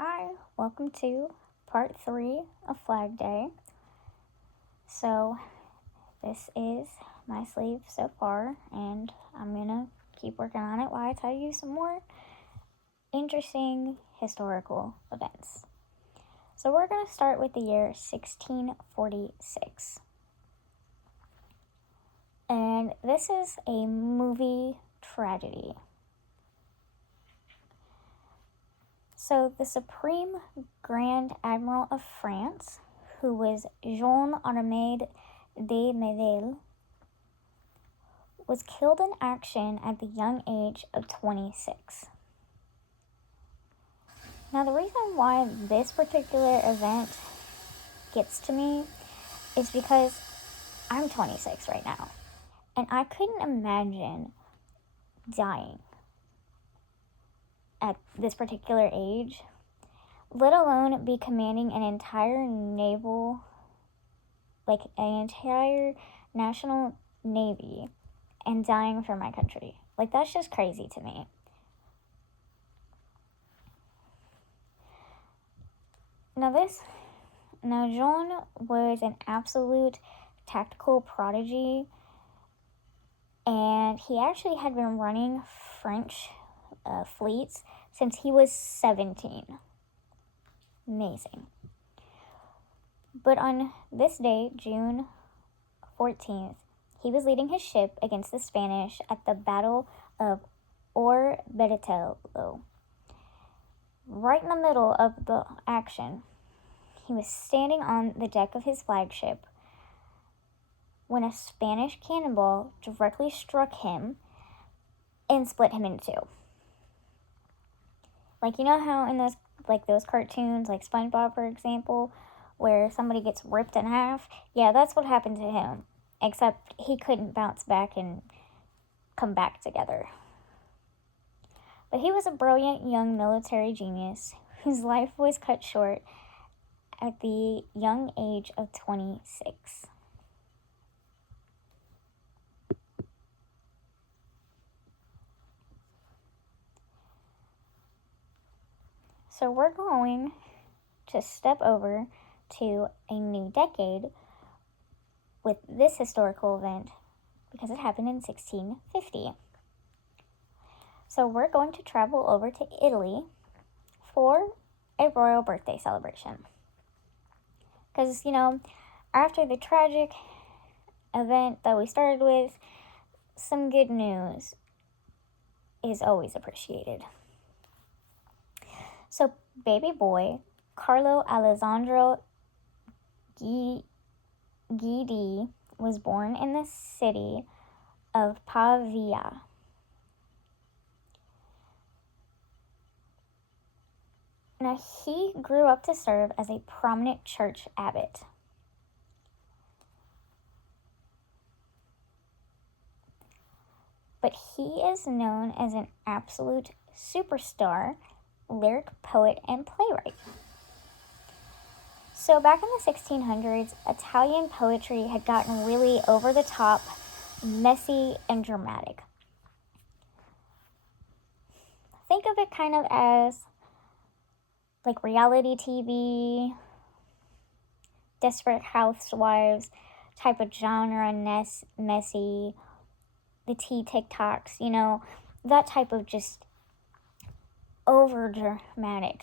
Hi, welcome to part 3 of Flag Day. So, this is my sleeve so far, and I'm gonna keep working on it while I tell you some more interesting historical events. So, we're gonna start with the year 1646. And this is a movie tragedy. So, the Supreme Grand Admiral of France, who was Jean Armand de Nivelle, was killed in action at the young age of 26. Now, the reason why this particular event gets to me is because I'm 26 right now, and I couldn't imagine dying at this particular age, let alone be commanding an entire naval, like an entire national navy, and dying for my country. Like, that's just crazy to me. Now, Jean was an absolute tactical prodigy, and he actually had been running French fleets since he was 17. Amazing. But on this day, June 14th, he was leading his ship against the Spanish at the Battle of Orbetello. Right in the middle of the action, he was standing on the deck of his flagship when a Spanish cannonball directly struck him and split him in two. Like, you know how in those cartoons, like SpongeBob, for example, where somebody gets ripped in half? Yeah, that's what happened to him, except he couldn't bounce back and come back together. But he was a brilliant young military genius whose life was cut short at the young age of 26. So we're going to step over to a new decade with this historical event because it happened in 1650. So we're going to travel over to Italy for a royal birthday celebration. Because, after the tragic event that we started with, some good news is always appreciated. So, baby boy Carlo Alessandro Guidi was born in the city of Pavia. Now, he grew up to serve as a prominent church abbot. But he is known as an absolute superstar, lyric poet, and playwright. So back in the 1600s, Italian poetry had gotten really over the top, messy, and dramatic. Think of it kind of as like reality TV, Desperate Housewives type of genre, messy, the tea TikToks, that type of just over dramatic.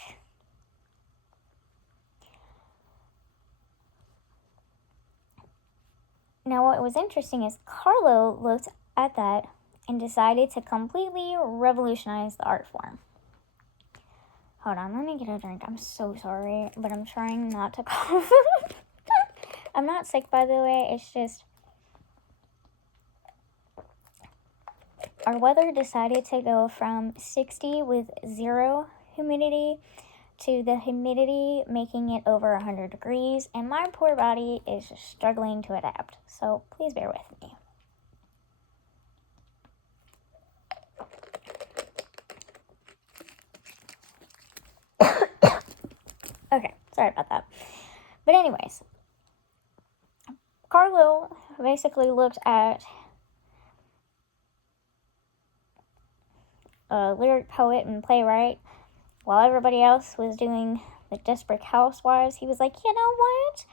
Now, what was interesting is Carlo looked at that and decided to completely revolutionize the art form. Hold on, let me get a drink. I'm so sorry, but I'm trying not to cough. I'm not sick, by the way. It's just our weather decided to go from 60 with zero humidity to the humidity making it over 100 degrees, and my poor body is just struggling to adapt. So please bear with me. Okay, sorry about that. But anyways, Carlo basically looked at a lyric poet and playwright while everybody else was doing the Desperate Housewives, he was like, you know what?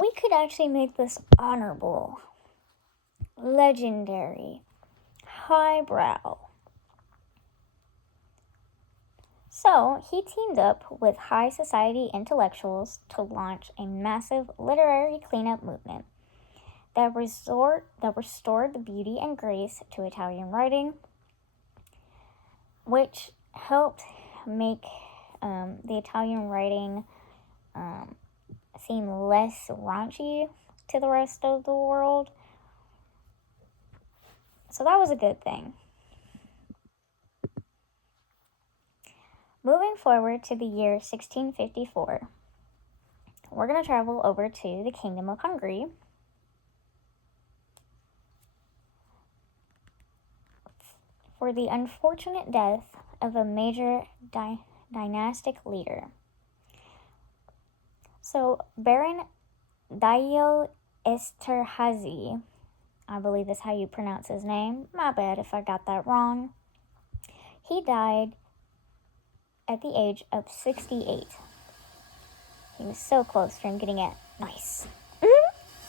We could actually make this honorable, legendary, highbrow. So he teamed up with high society intellectuals to launch a massive literary cleanup movement that restored the beauty and grace to Italian writing, which helped make the Italian writing seem less raunchy to the rest of the world. So that was a good thing. Moving forward to the year 1654, we're going to travel over to the Kingdom of Hungary. For the unfortunate death of a major dynastic leader. So, Baron Dario Esterhazy, I believe is how you pronounce his name. My bad if I got that wrong. He died at the age of 68. He was so close from getting it. Nice.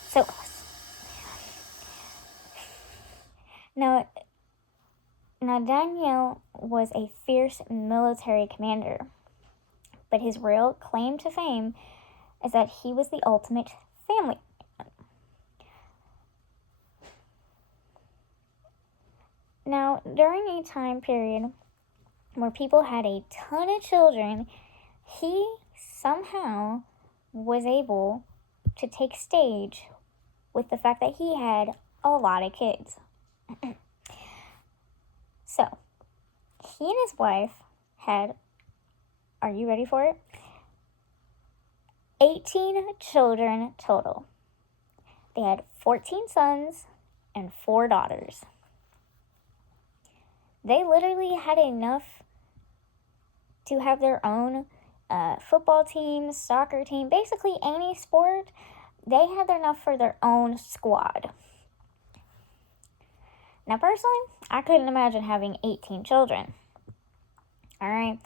So close. Now, Daniel was a fierce military commander, but his real claim to fame is that he was the ultimate family man. Now, during a time period where people had a ton of children, he somehow was able to take stage with the fact that he had a lot of kids. So, he and his wife had, are you ready for it? 18 children total. They had 14 sons and 4 daughters. They literally had enough to have their own football team, soccer team, basically any sport. They had enough for their own squad. Now, personally, I couldn't imagine having 18 children. Alright,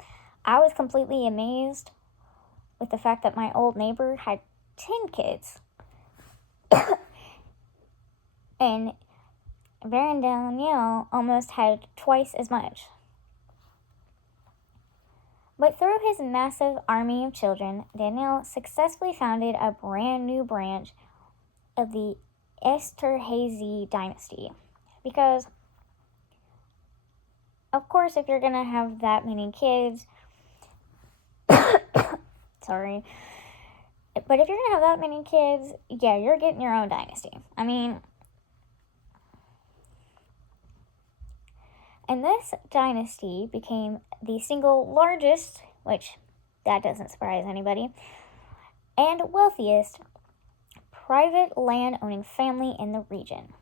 I was completely amazed with the fact that my old neighbor had 10 kids. And Baron Daniel almost had twice as much. But through his massive army of children, Daniel successfully founded a brand new branch of the Esterhazy dynasty. Because, of course, if you're going to have that many kids, sorry, but if you're going to have that many kids, yeah, you're getting your own dynasty. I mean, and this dynasty became the single largest, which that doesn't surprise anybody, and wealthiest private land-owning family in the region.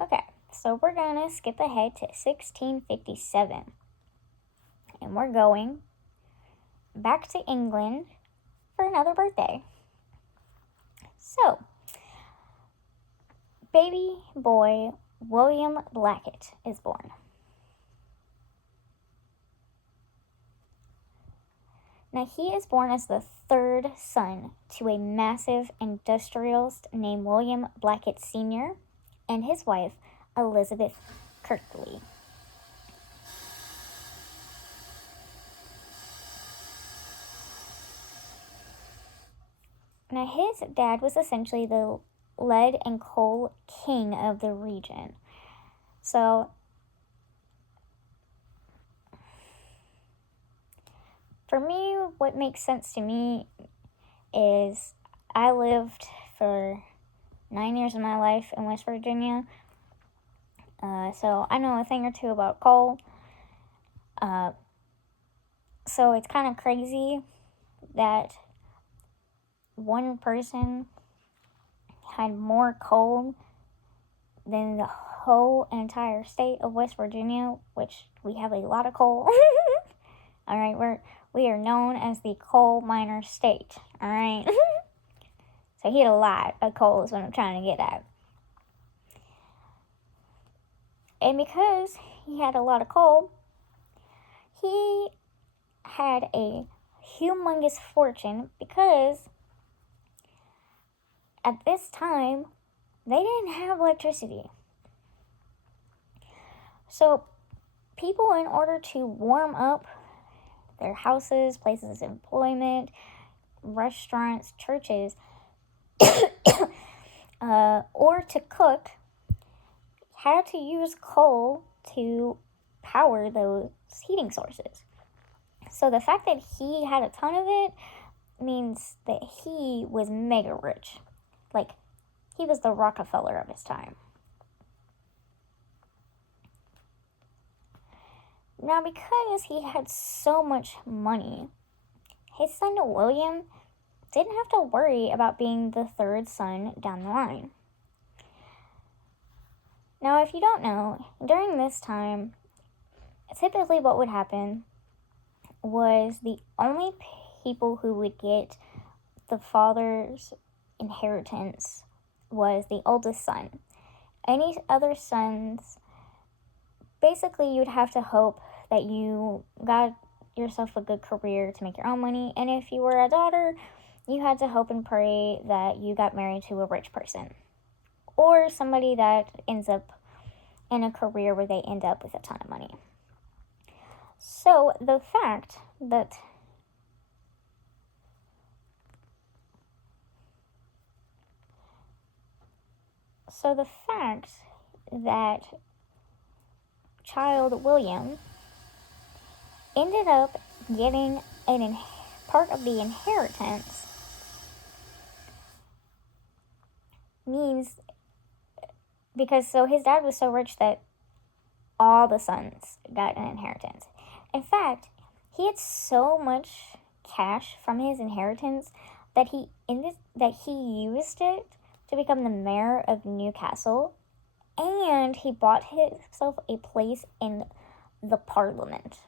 Okay, so we're going to skip ahead to 1657. And we're going back to England for another birthday. So, baby boy William Blackett is born. Now, he is born as the third son to a massive industrialist named William Blackett Sr. and his wife, Elizabeth Kirkley. Now, his dad was essentially the lead and coal king of the region. So, for me, what makes sense to me is I lived for 9 years of my life in West Virginia. So I know a thing or two about coal. So it's kind of crazy that one person had more coal than the whole entire state of West Virginia, which we have a lot of coal. All right, we are known as the coal miner state. All right. So he had a lot of coal is what I'm trying to get at. And because he had a lot of coal, he had a humongous fortune because at this time, they didn't have electricity. So people, in order to warm up their houses, places of employment, restaurants, churches, or to cook, had to use coal to power those heating sources. So the fact that he had a ton of it means that he was mega rich. Like, he was the Rockefeller of his time. Now, because he had so much money, his son William didn't have to worry about being the third son down the line. Now, if you don't know, during this time, typically what would happen was the only people who would get the father's inheritance was the oldest son. Any other sons, basically you'd have to hope that you got yourself a good career to make your own money, and if you were a daughter, you had to hope and pray that you got married to a rich person or somebody that ends up in a career where they end up with a ton of money. So the fact that child William ended up getting part of the inheritance means, because so his dad was so rich that all the sons got an inheritance. In fact, he had so much cash from his inheritance that he used it to become the mayor of Newcastle, and he bought himself a place in the parliament.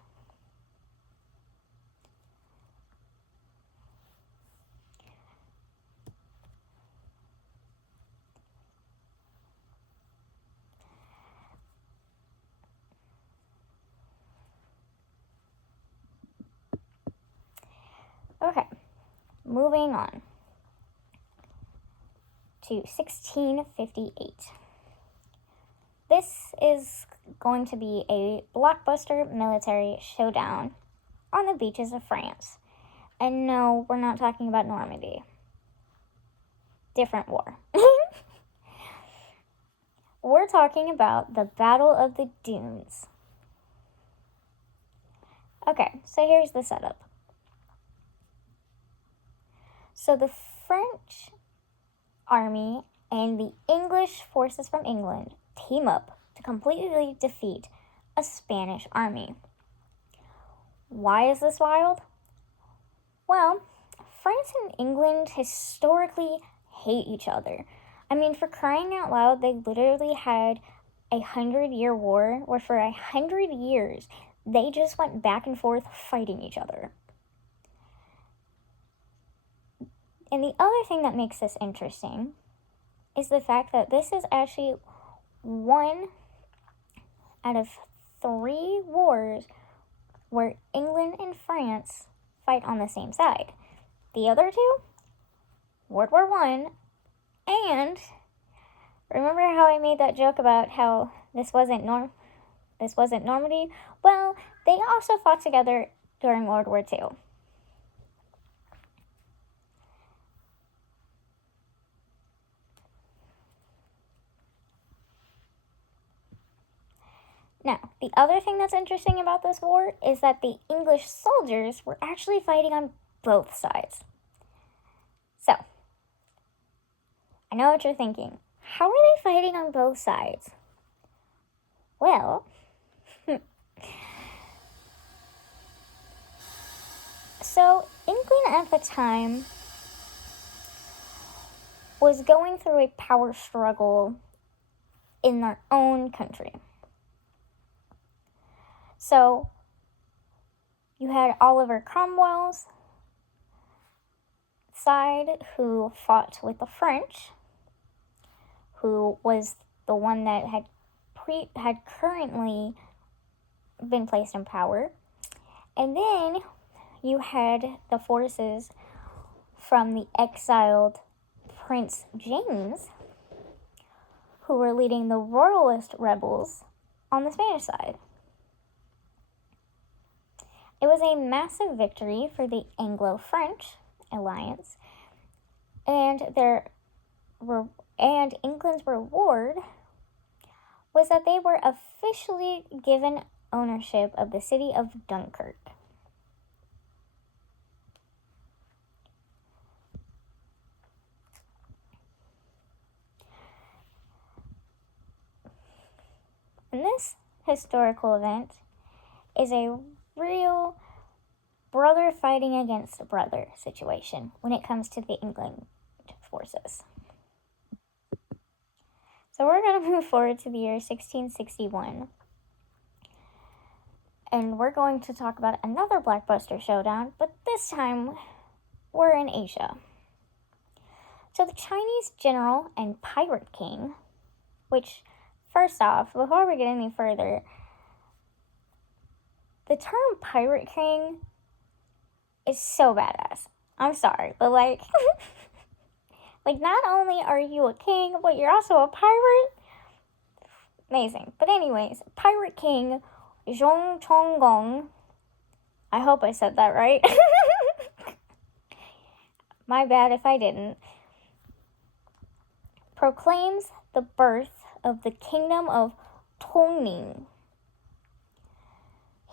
Okay, moving on to 1658. This is going to be a blockbuster military showdown on the beaches of France. And no, we're not talking about Normandy. Different war. We're talking about the Battle of the Dunes. Okay, so here's the setup. So the French army and the English forces from England team up to completely defeat a Spanish army. Why is this wild? Well, France and England historically hate each other. I mean, for crying out loud, they literally had 100-year war where for 100 years they just went back and forth fighting each other. And the other thing that makes this interesting is the fact that this is actually one out of 3 wars where England and France fight on the same side. The other 2, World War I, and remember how I made that joke about how this wasn't Normandy? Well, they also fought together during World War II. Now, the other thing that's interesting about this war is that the English soldiers were actually fighting on both sides. So, I know what you're thinking. How are they fighting on both sides? Well, so England at the time was going through a power struggle in their own country. So, you had Oliver Cromwell's side who fought with the French, who was the one that had currently been placed in power. And then you had the forces from the exiled Prince James, who were leading the royalist rebels on the Spanish side. It was a massive victory for the Anglo-French alliance, and England's reward was that they were officially given ownership of the city of Dunkirk. And this historical event is a real brother fighting against a brother situation when it comes to the England forces. So we're going to move forward to the year 1661. And we're going to talk about another blockbuster showdown, but this time we're in Asia. So the Chinese general and pirate king, which, first off, before we get any further, the term pirate king is so badass. I'm sorry, but like, not only are you a king, but you're also a pirate. Amazing. But anyways, pirate king Zhong Chonggong. I hope I said that right. My bad if I didn't. Proclaims the birth of the kingdom of Tongning.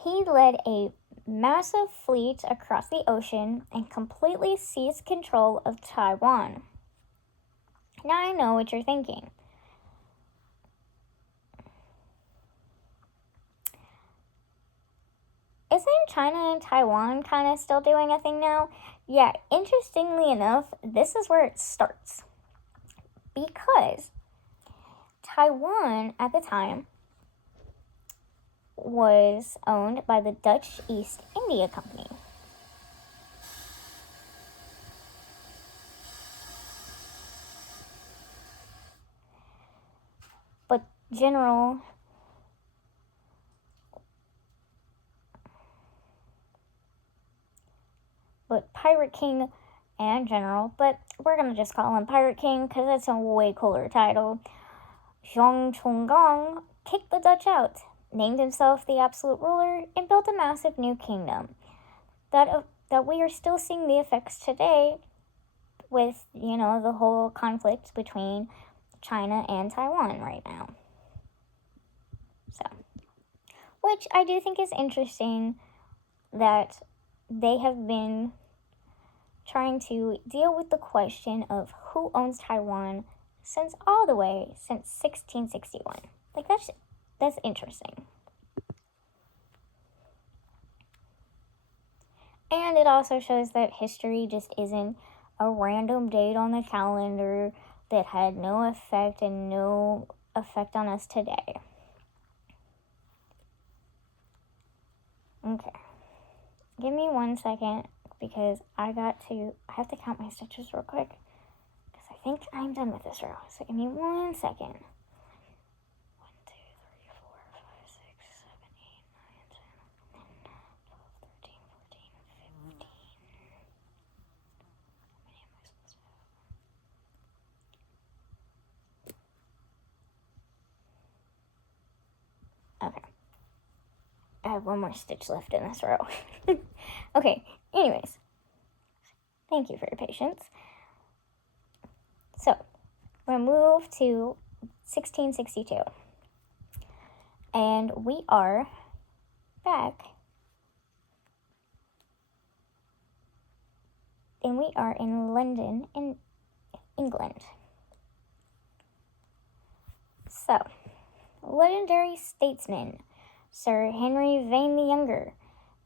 He led a massive fleet across the ocean and completely seized control of Taiwan. Now I know what you're thinking. Isn't China and Taiwan kind of still doing a thing now? Yeah, interestingly enough, this is where it starts. Because Taiwan at the time was owned by the Dutch East India Company. But Pirate King and General, but we're going to just call him Pirate King because that's a way cooler title. Zhong Chonggong kicked the Dutch out, named himself the absolute ruler, and built a massive new kingdom that we are still seeing the effects today with, the whole conflict between China and Taiwan right now. So, which I do think is interesting that they have been trying to deal with the question of who owns Taiwan since 1661. Like, that's interesting. And it also shows that history just isn't a random date on the calendar that had no effect on us today. Okay. Give me 1 second because I have to count my stitches real quick because I think I'm done with this row. So give me 1 second. 1, 2, 3, 4, 5, 6, 7, 8, 9, 10, 12, 13, 14, 15. How many am I supposed to have? Okay. I have one more stitch left in this row. Okay, anyways. Thank you for your patience. So, we're going to move to 1662. And we are back. And we are in London, in England. So, legendary statesman Sir Henry Vane the Younger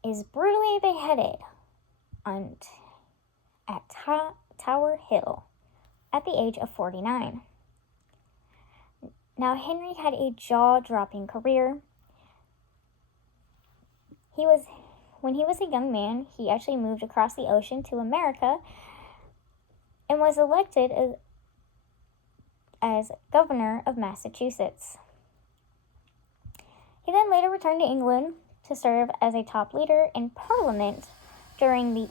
is brutally beheaded at Tower Hill at the age of 49. Now, Henry had a jaw-dropping career. When he was a young man, he actually moved across the ocean to America and was elected as governor of Massachusetts. He then later returned to England to serve as a top leader in Parliament during the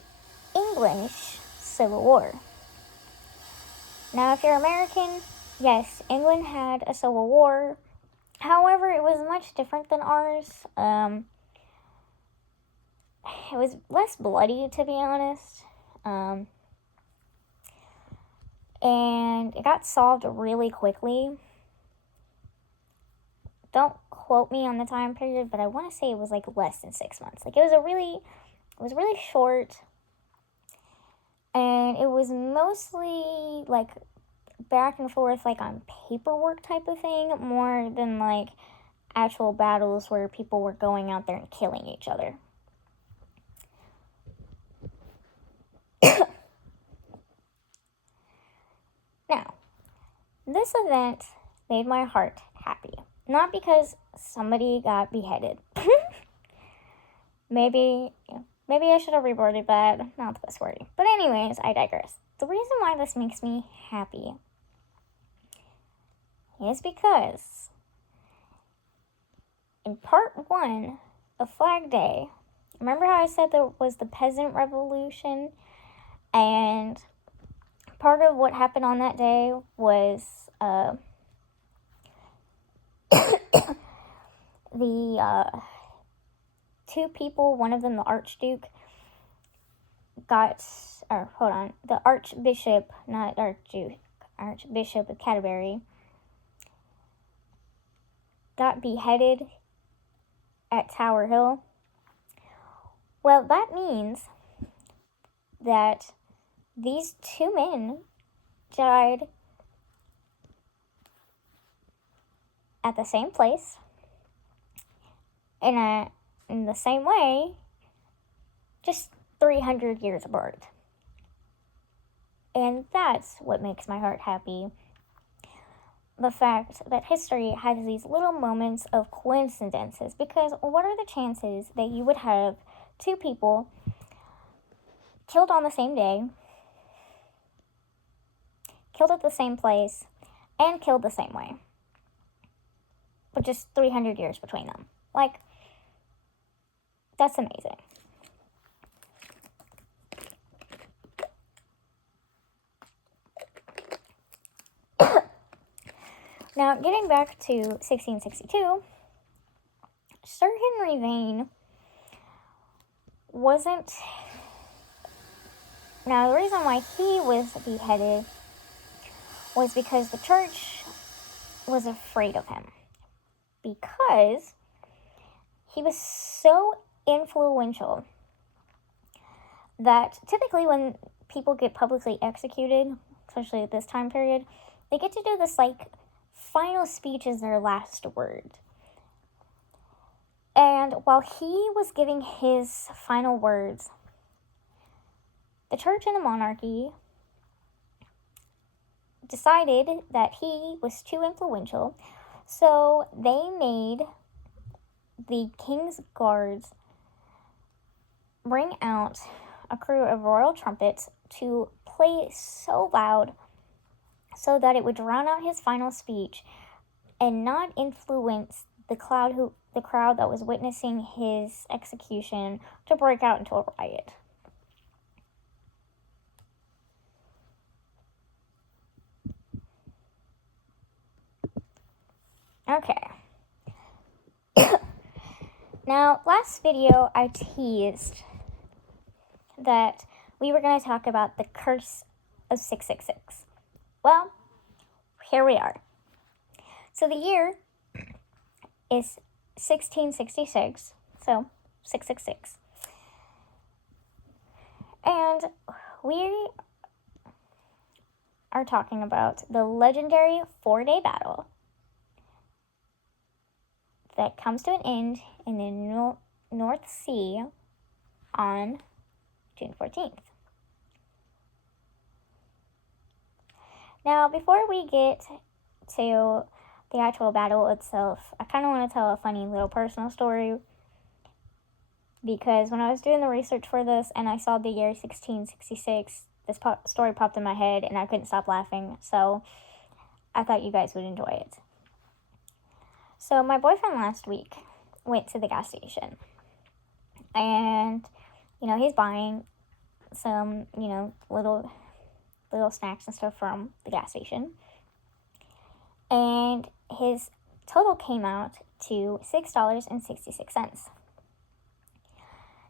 English Civil War. Now, if you're American, yes, England had a civil war. However, it was much different than ours. It was less bloody, to be honest. And it got solved really quickly. Don't quote me on the time period, but I want to say it was like less than 6 months. Like, it was really short. And it was mostly like back and forth, like on paperwork type of thing, more than like actual battles where people were going out there and killing each other. Now, this event made my heart happy. Not because somebody got beheaded. Maybe I should have reworded that. Not the best wording. But anyways, I digress. The reason why this makes me happy is because in part 1 of Flag Day, remember how I said there was the Peasant Revolution? And part of what happened on that day was the two people, one of them the Archduke, the Archbishop, not Archduke, Archbishop of Canterbury, got beheaded at Tower Hill. Well, that means that these two men died at the same place, in the same way, just 300 years apart. And that's what makes my heart happy. The fact that history has these little moments of coincidences, because what are the chances that you would have two people killed on the same day, killed at the same place, and killed the same way, but just 300 years between them? Like, that's amazing. Now, getting back to 1662, Sir Henry Vane wasn't... Now, the reason why he was beheaded was because the church was afraid of him. Because he was so influential that typically when people get publicly executed, especially at this time period, they get to do this, like, final speech as their last word. And while he was giving his final words, the church and the monarchy decided that he was too influential, so they made the King's Guards bring out a crew of royal trumpets to play so loud so that it would drown out his final speech and not influence the crowd that was witnessing his execution to break out into a riot. Okay. Now, last video I teased that we were going to talk about the curse of 666. Well, here we are. So the year is 1666, so 666. And we are talking about the legendary 4-day battle that comes to an end in the North Sea on June 14th. Now, before we get to the actual battle itself, I kind of want to tell a funny little personal story, because when I was doing the research for this and I saw the year 1666, this story popped in my head and I couldn't stop laughing, so I thought you guys would enjoy it. So my boyfriend last week went to the gas station, and he's buying some little snacks and stuff from the gas station, and his total came out to $6.66.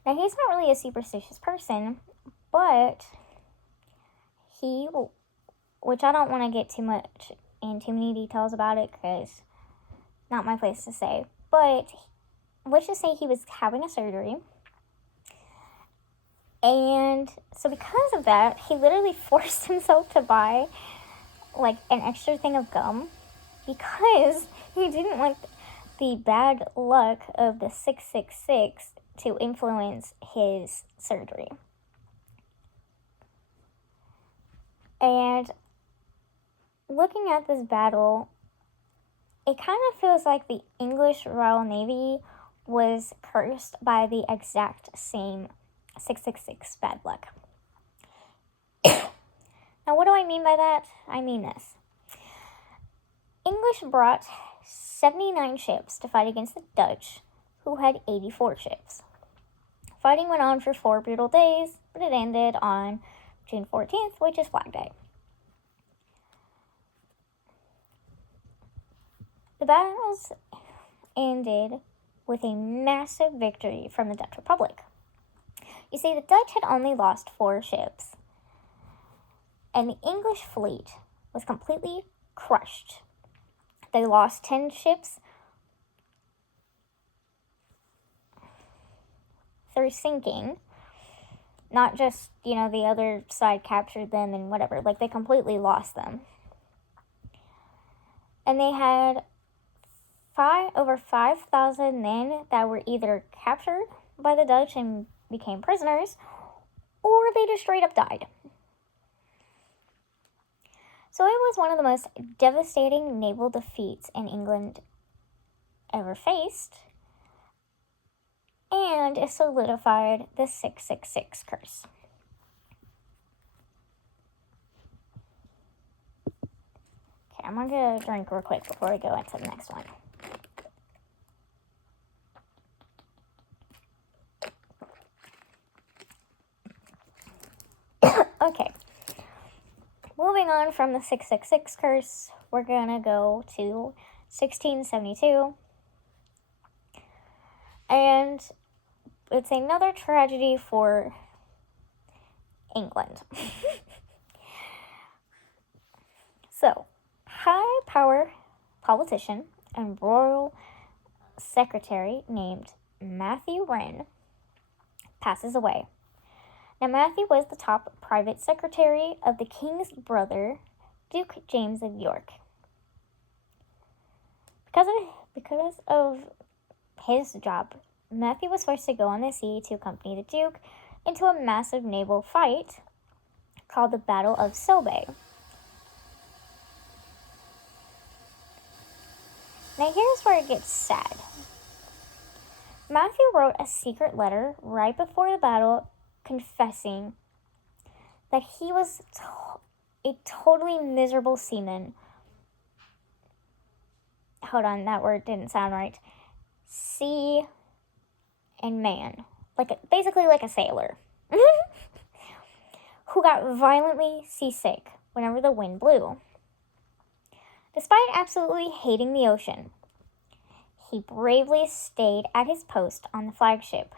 Now, he's not really a superstitious person, but which I don't want to get too much in too many details about it because not my place to say, but let's just say he was having a surgery. And so because of that, he literally forced himself to buy like an extra thing of gum because he didn't want the bad luck of the 666 to influence his surgery. And looking at this battle, it kind of feels like the English Royal Navy was cursed by the exact same 666 bad luck. Now, what do I mean by that? I mean this. English brought 79 ships to fight against the Dutch, who had 84 ships. Fighting went on for 4 brutal days, but it ended on June 14th, which is Flag Day. The battles ended with a massive victory from the Dutch Republic. You see, the Dutch had only lost 4 ships, and the English fleet was completely crushed. They lost 10 ships through sinking. Not just, the other side captured them and whatever. Like, they completely lost them. And they had over 5,000 men that were either captured by the Dutch and became prisoners, or they just straight up died. So it was one of the most devastating naval defeats in England ever faced, and it solidified the 666 curse. Okay, I'm going to get a drink real quick before we go into the next one. Okay, moving on from the 666 curse, we're going to go to 1672. And it's another tragedy for England. So, high power politician and royal secretary named Matthew Wren passes away. Now, Matthew was the top private secretary of the king's brother, Duke James of York. Because of his job, Matthew was forced to go on the sea to accompany the Duke into a massive naval fight called the Battle of Solebay. Now, here's where it gets sad. Matthew wrote a secret letter right before the battle confessing that he was a totally miserable seaman. Hold on, that word didn't sound right. Sea and man. Basically like a sailor. Who got violently seasick whenever the wind blew. Despite absolutely hating the ocean, he bravely stayed at his post on the flagship,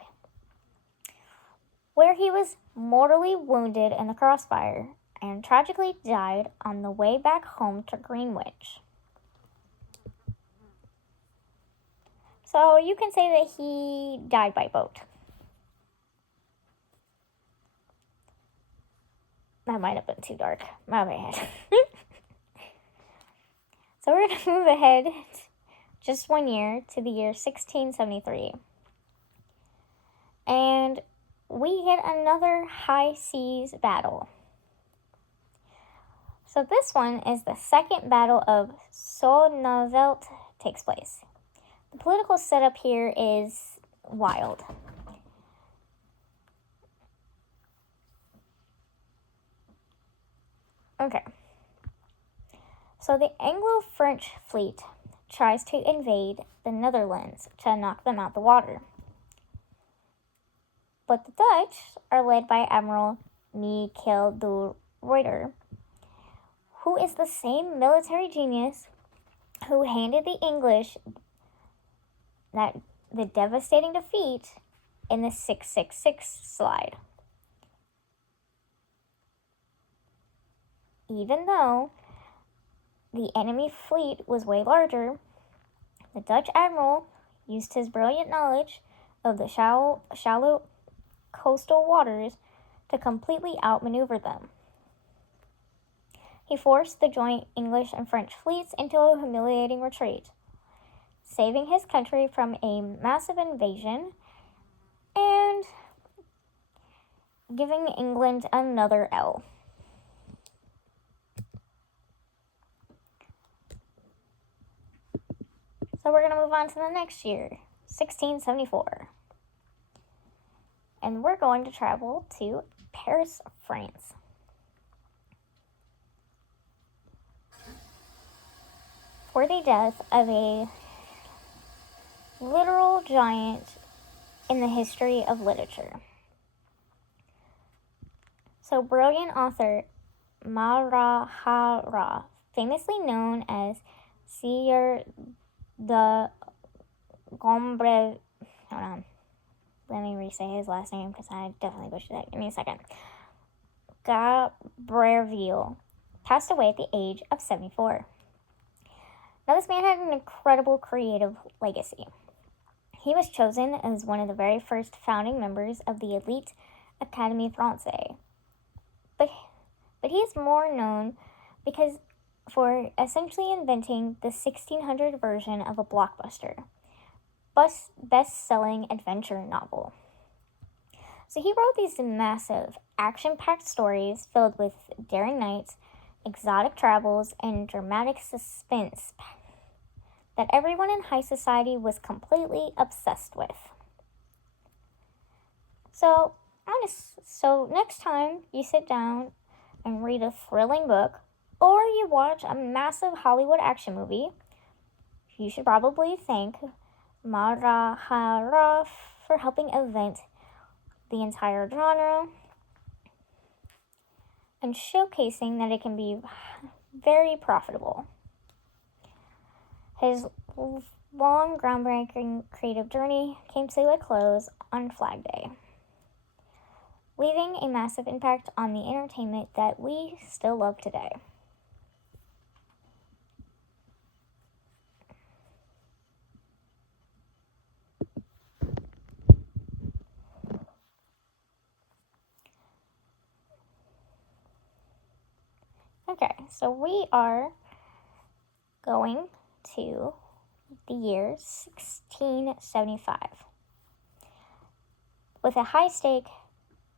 where he was mortally wounded in the crossfire and tragically died on the way back home to Greenwich. So you can say that he died by boat. That might have been too dark. My bad. So we're going to move ahead just 1 year to the year 1673. And we get another high seas battle. So this one is the second battle of Solnavelt takes place. The political setup here is wild. Okay. So the Anglo-French fleet tries to invade the Netherlands to knock them out the water. But the Dutch are led by Admiral Michiel de Ruyter, who is the same military genius who handed the English the devastating defeat in the 666 slide. Even though the enemy fleet was way larger, the Dutch admiral used his brilliant knowledge of the shallow coastal waters to completely outmaneuver them. He forced the joint English and French fleets into a humiliating retreat, saving his country from a massive invasion and giving England another L. So we're going to move on to the next year, 1674. And we're going to travel to Paris, France. For the death of a literal giant in the history of literature. So brilliant author Mahara, famously known as Sieur de Gombre, hold on, let me re-say his last name because I definitely butchered that. Give me a second. Gabreville passed away at the age of 74. Now, this man had an incredible creative legacy. He was chosen as one of the very first founding members of the elite Académie Française. But he is more known because for essentially inventing the 1600 version of a blockbuster, best-selling adventure novel. So he wrote these massive, action-packed stories filled with daring knights, exotic travels, and dramatic suspense that everyone in high society was completely obsessed with. So next time you sit down and read a thrilling book, or you watch a massive Hollywood action movie, you should probably thank Mahara for helping invent the entire genre and showcasing that it can be very profitable. His long, groundbreaking creative journey came to a close on Flag Day, leaving a massive impact on the entertainment that we still love today. Okay, so we are going to the year 1675 with a high-stake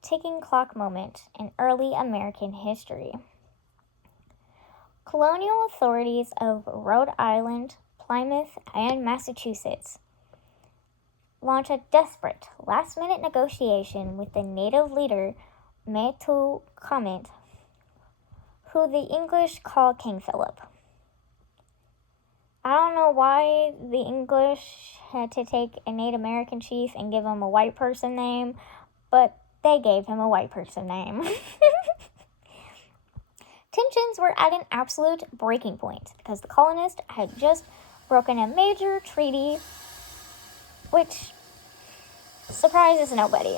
ticking clock moment in early American history. Colonial authorities of Rhode Island, Plymouth, and Massachusetts launch a desperate last-minute negotiation with the native leader Matthew Comet, who the English call King Philip. I don't know why the English had to take a Native American chief and give him a white person name, but they gave him a white person name. Tensions were at an absolute breaking point because the colonists had just broken a major treaty, which surprises nobody.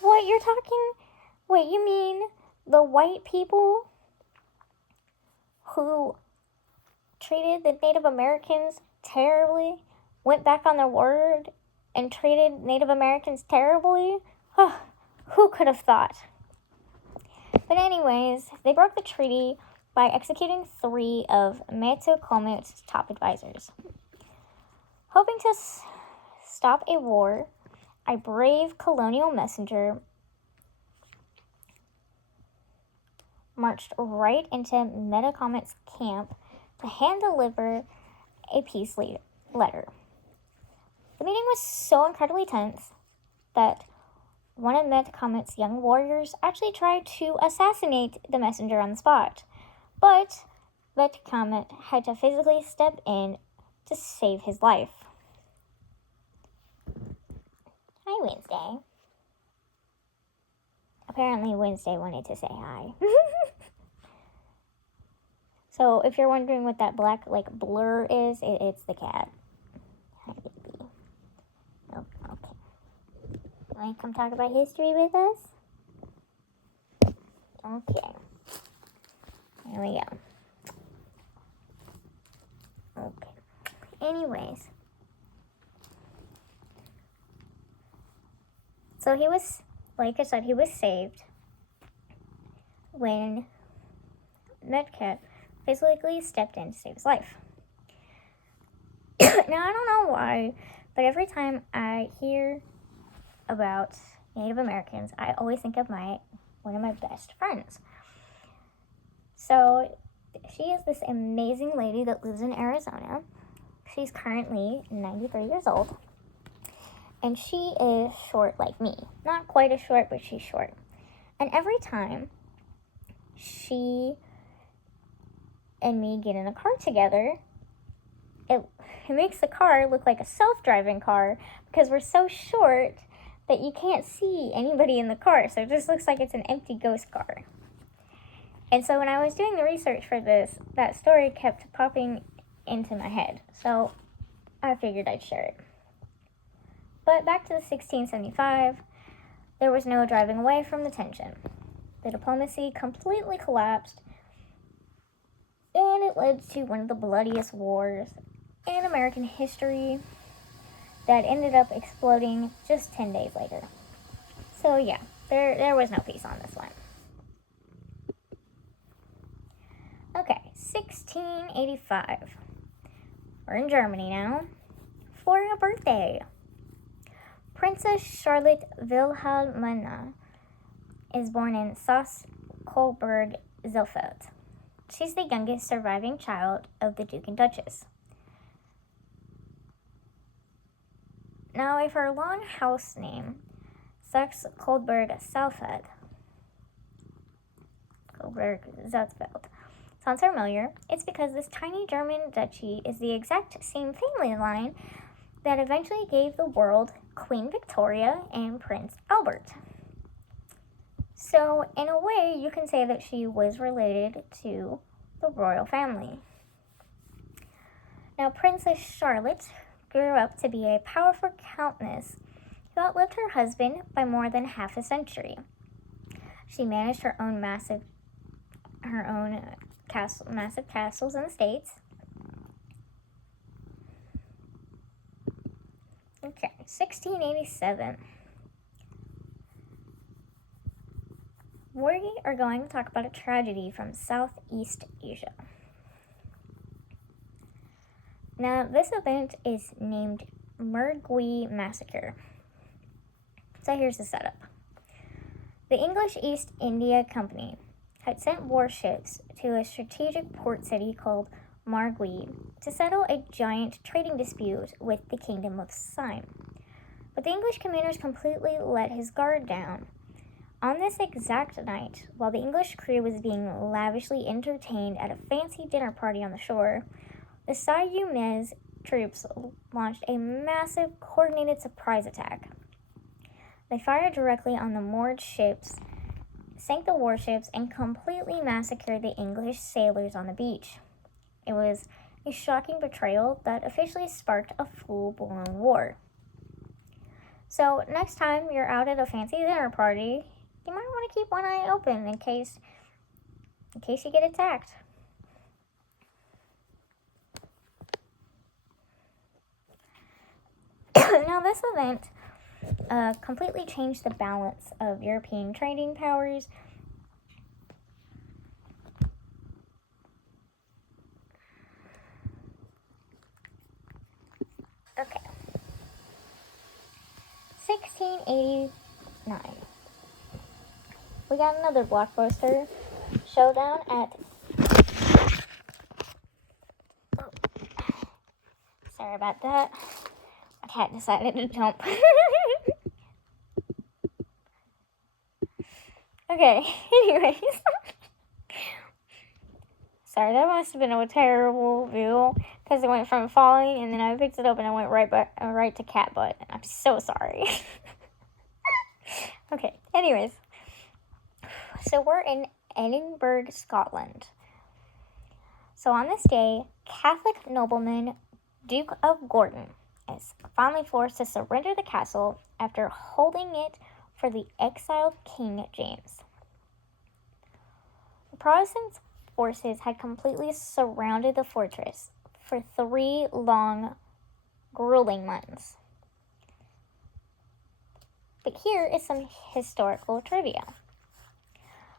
What, you're talking? Wait, you mean the white people who treated the Native Americans terribly, went back on their word, and treated Native Americans terribly? Oh, who could have thought? But anyways, they broke the treaty by executing 3 of Matthew Comet's top advisors. Hoping to stop a war, a brave colonial messenger marched right into Metacomet's camp to hand-deliver a peace letter. The meeting was so incredibly tense that one of Met Comet's young warriors actually tried to assassinate the messenger on the spot, but Met Comet had to physically step in to save his life. Hi, Wednesday. Apparently Wednesday wanted to say hi. So if you're wondering what that black blur is, it's the cat. Hi, baby. Oh, okay. Want to come talk about history with us? Okay. Here we go. Okay. Anyways. So he was, like I said, he was saved when Medcat physically stepped in to save his life. Now, I don't know why, but every time I hear about Native Americans, I always think of one of my best friends. So she is this amazing lady that lives in Arizona. She's currently 93 years old. And she is short like me. Not quite as short, but she's short. And every time she and me get in a car together, it makes the car look like a self-driving car because we're so short that you can't see anybody in the car. So it just looks like it's an empty ghost car. And so when I was doing the research for this, that story kept popping into my head. So I figured I'd share it. But back to the 1675, there was no driving away from the tension. The diplomacy completely collapsed, and it led to one of the bloodiest wars in American history that ended up exploding just 10 days later. So yeah, there was no peace on this one. Okay, 1685. We're in Germany now for a birthday. Princess Charlotte Wilhelmina is born in Saxe-Coburg-Saalfeld. She's the youngest surviving child of the Duke and Duchess. Now, if her long house name, Saxe-Coburg-Saalfeld, sounds familiar, it's because this tiny German duchy is the exact same family line that eventually gave the world Queen Victoria and Prince Albert. So, in a way, you can say that she was related to the royal family. Now, Princess Charlotte grew up to be a powerful countess who outlived her husband by more than half a century. She managed her own massive castles in the States. Okay, 1687. We are going to talk about a tragedy from Southeast Asia. Now, this event is named Murgui Massacre. So here's the setup. The English East India Company had sent warships to a strategic port city called Margui to settle a giant trading dispute with the Kingdom of Siam. But the English commanders completely let his guard down. On this exact night, while the English crew was being lavishly entertained at a fancy dinner party on the shore, the Siamese troops launched a massive coordinated surprise attack. They fired directly on the moored ships, sank the warships, and completely massacred the English sailors on the beach. It was a shocking betrayal that officially sparked a full-blown war. So next time you're out at a fancy dinner party, you might want to keep one eye open in case you get attacked. Now, this event completely changed the balance of European trading powers. Okay. 1689. We got another blockbuster showdown at... Oh. Sorry about that. My cat decided to jump. Okay, anyways. Sorry, that must have been a terrible view because it went from falling and then I picked it up and I went right to cat butt. I'm so sorry. Okay, anyways. So we're in Edinburgh, Scotland. So on this day, Catholic nobleman Duke of Gordon is finally forced to surrender the castle after holding it for the exiled King James. The Protestant forces had completely surrounded the fortress for 3 long, grueling months. But here is some historical trivia.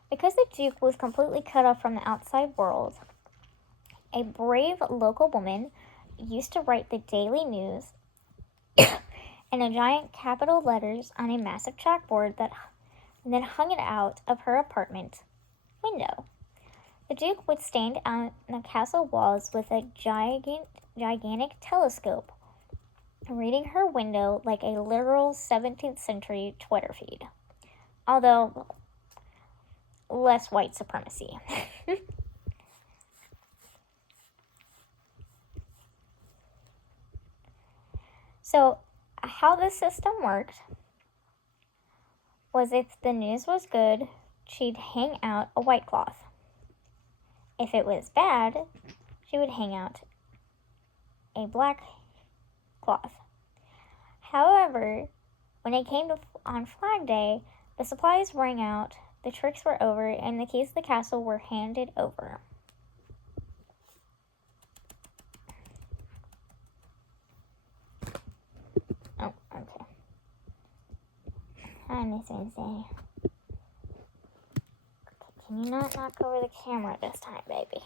Because the Duke was completely cut off from the outside world, a brave local woman used to write the daily news in a giant capital letters on a massive chalkboard and then hung it out of her apartment window. The Duke would stand on the castle walls with a gigantic telescope, reading her window like a literal 17th century Twitter feed. Although, less white supremacy. So, how this system worked was if the news was good, she'd hang out a white cloth. If it was bad, she would hang out a black cloth. However, when it came on Flag Day, the supplies rang out, the tricks were over, and the keys to the castle were handed over. Oh, okay. Hi, Miss Wednesday. Can you not knock over the camera this time, baby?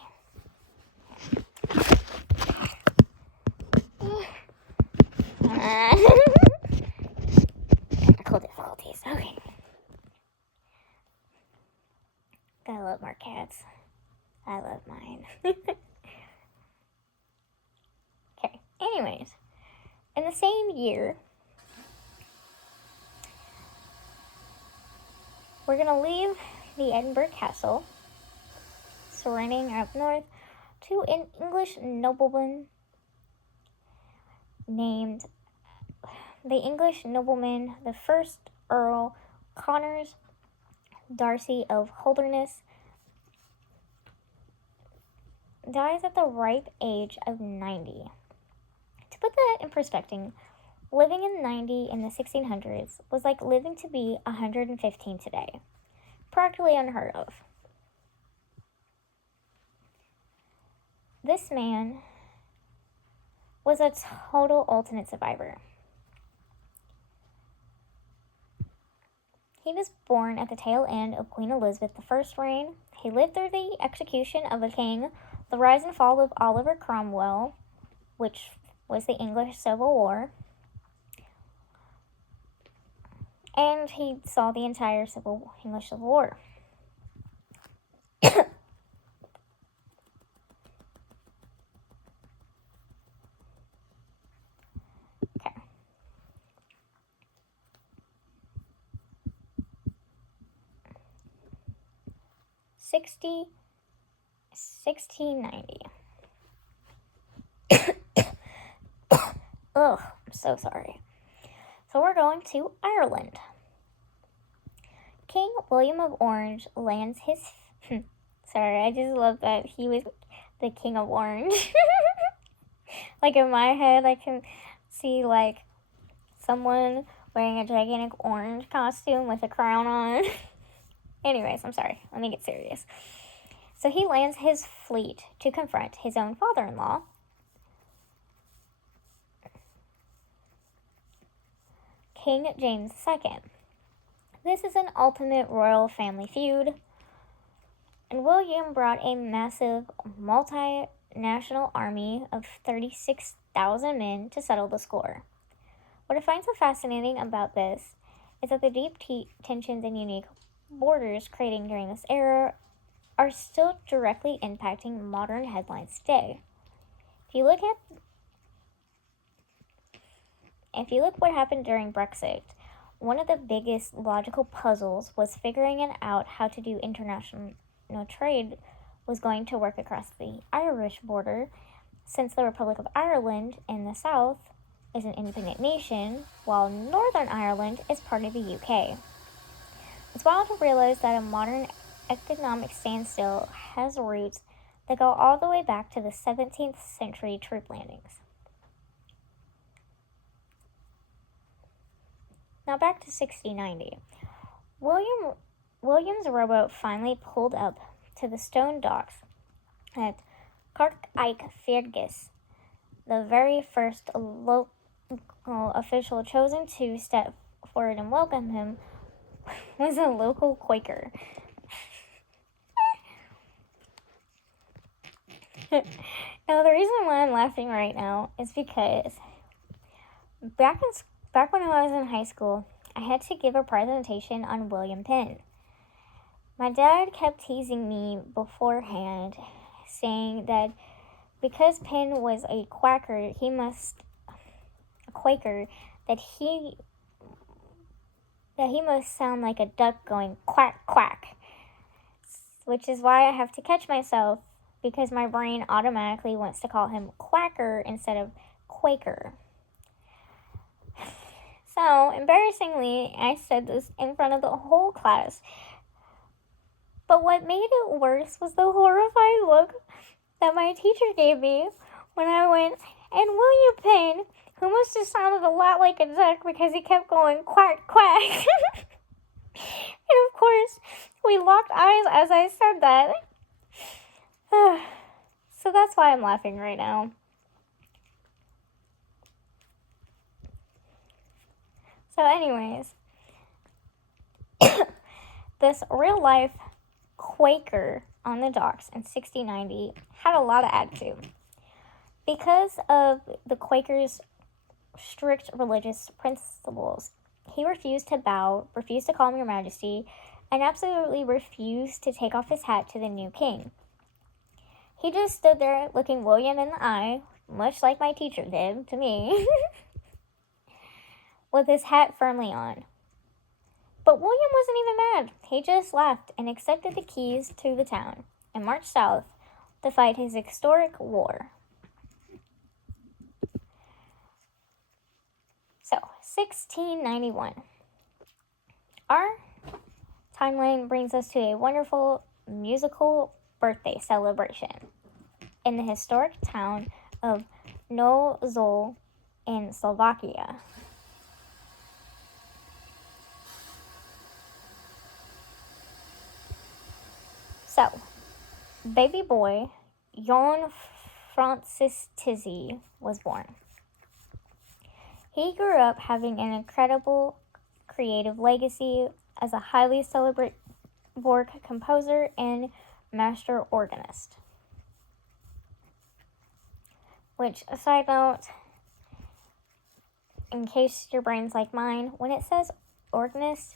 Technical difficulties. Okay. Gotta love more cats. I love mine. Okay. Anyways, in the same year, we're gonna leave the Edinburgh Castle, soaring up north to an English nobleman named the first Earl Connors Darcy of Holderness, dies at the ripe age of 90. To put that in perspective, living in 90 in the 1600s was like living to be 115 today. Practically unheard of. This man was a total ultimate survivor. He was born at the tail end of Queen Elizabeth I's reign. He lived through the execution of a king, the rise and fall of Oliver Cromwell, which was the English Civil War, and he saw the entire English Civil War. Okay. 1690. Ugh, I'm so sorry. So we're going to Ireland. King William of Orange lands his... Sorry, I just love that he was the King of Orange. Like in my head, I can see like someone wearing a gigantic orange costume with a crown on. Anyways, I'm sorry. Let me get serious. So he lands his fleet to confront his own father-in-law, King James II. This is an ultimate royal family feud, and William brought a massive multinational army of 36,000 men to settle the score. What I find so fascinating about this is that the deep tensions and unique borders created during this era are still directly impacting modern headlines today. If you look what happened during Brexit, one of the biggest logical puzzles was figuring out how to do international trade was going to work across the Irish border, since the Republic of Ireland in the south is an independent nation, while Northern Ireland is part of the UK. It's wild to realize that a modern economic standstill has roots that go all the way back to the 17th century troop landings. Now back to 1690. William's rowboat finally pulled up to the stone docks at Crochet, the very first local official chosen to step forward and welcome him was a local Quaker. Now, the reason why I'm laughing right now is because back when I was in high school, I had to give a presentation on William Penn. My dad kept teasing me beforehand, saying that because Penn was a Quaker, that he must sound like a duck going quack quack, which is why I have to catch myself, because my brain automatically wants to call him Quacker instead of Quaker. So, embarrassingly, I said this in front of the whole class. But what made it worse was the horrified look that my teacher gave me when I went, and William Penn, who must have sounded a lot like a duck because he kept going quack quack. And of course, we locked eyes as I said that. So that's why I'm laughing right now. So anyways, this real life Quaker on the docks in 1690 had a lot of attitude. Because of the Quakers' strict religious principles, he refused to bow, refused to call him Your Majesty, and absolutely refused to take off his hat to the new king. He just stood there looking William in the eye, much like my teacher did to me, with his hat firmly on. But William wasn't even mad. He just laughed and accepted the keys to the town and marched south to fight his historic war. So, 1691. Our timeline brings us to a wonderful musical birthday celebration in the historic town of Nozol in Slovakia. So, baby boy Jan Francis Tizzy was born. He grew up having an incredible creative legacy as a highly celebrated work composer and master organist. Which, a side note, in case your brain's like mine, when it says organist,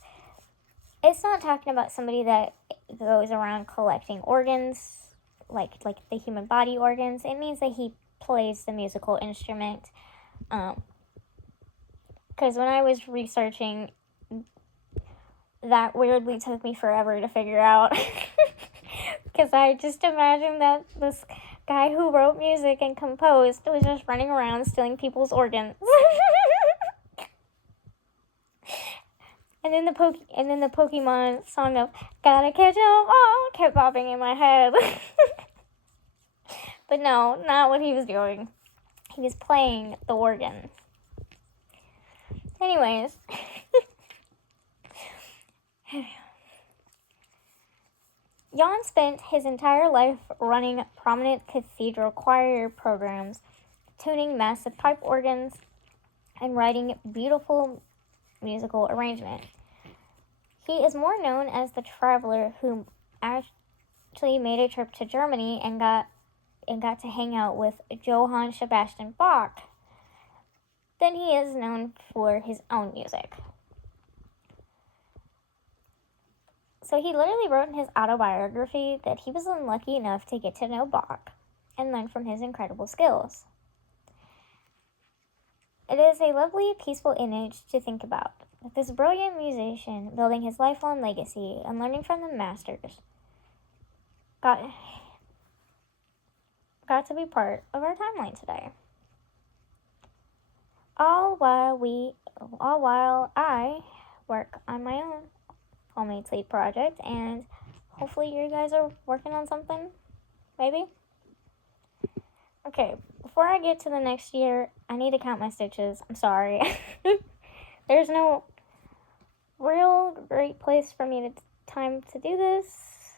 it's not talking about somebody that goes around collecting organs, like the human body organs. It means that he plays the musical instrument. Because when I was researching, that weirdly took me forever to figure out. Because I just imagined that this guy who wrote music and composed was just running around stealing people's organs. And then the Pokemon song of "Gotta Catch 'Em All" kept popping in my head. But no, not what he was doing. He was playing the organ. Anyways. Jan spent his entire life running prominent cathedral choir programs, tuning massive pipe organs, and writing beautiful musical arrangement. He is more known as the traveler who actually made a trip to Germany and got to hang out with Johann Sebastian Bach than he is known for his own music. So he literally wrote in his autobiography that he was unlucky enough to get to know Bach and learn from his incredible skills. It is a lovely, peaceful image to think about. with this brilliant musician building his lifelong legacy and learning from the masters, got to be part of our timeline today. All while I work on my own homemade sleep project, and hopefully you guys are working on something, maybe. Okay, before I get to the next year, I need to count my stitches. I'm sorry. There's no real great place for me time to do this,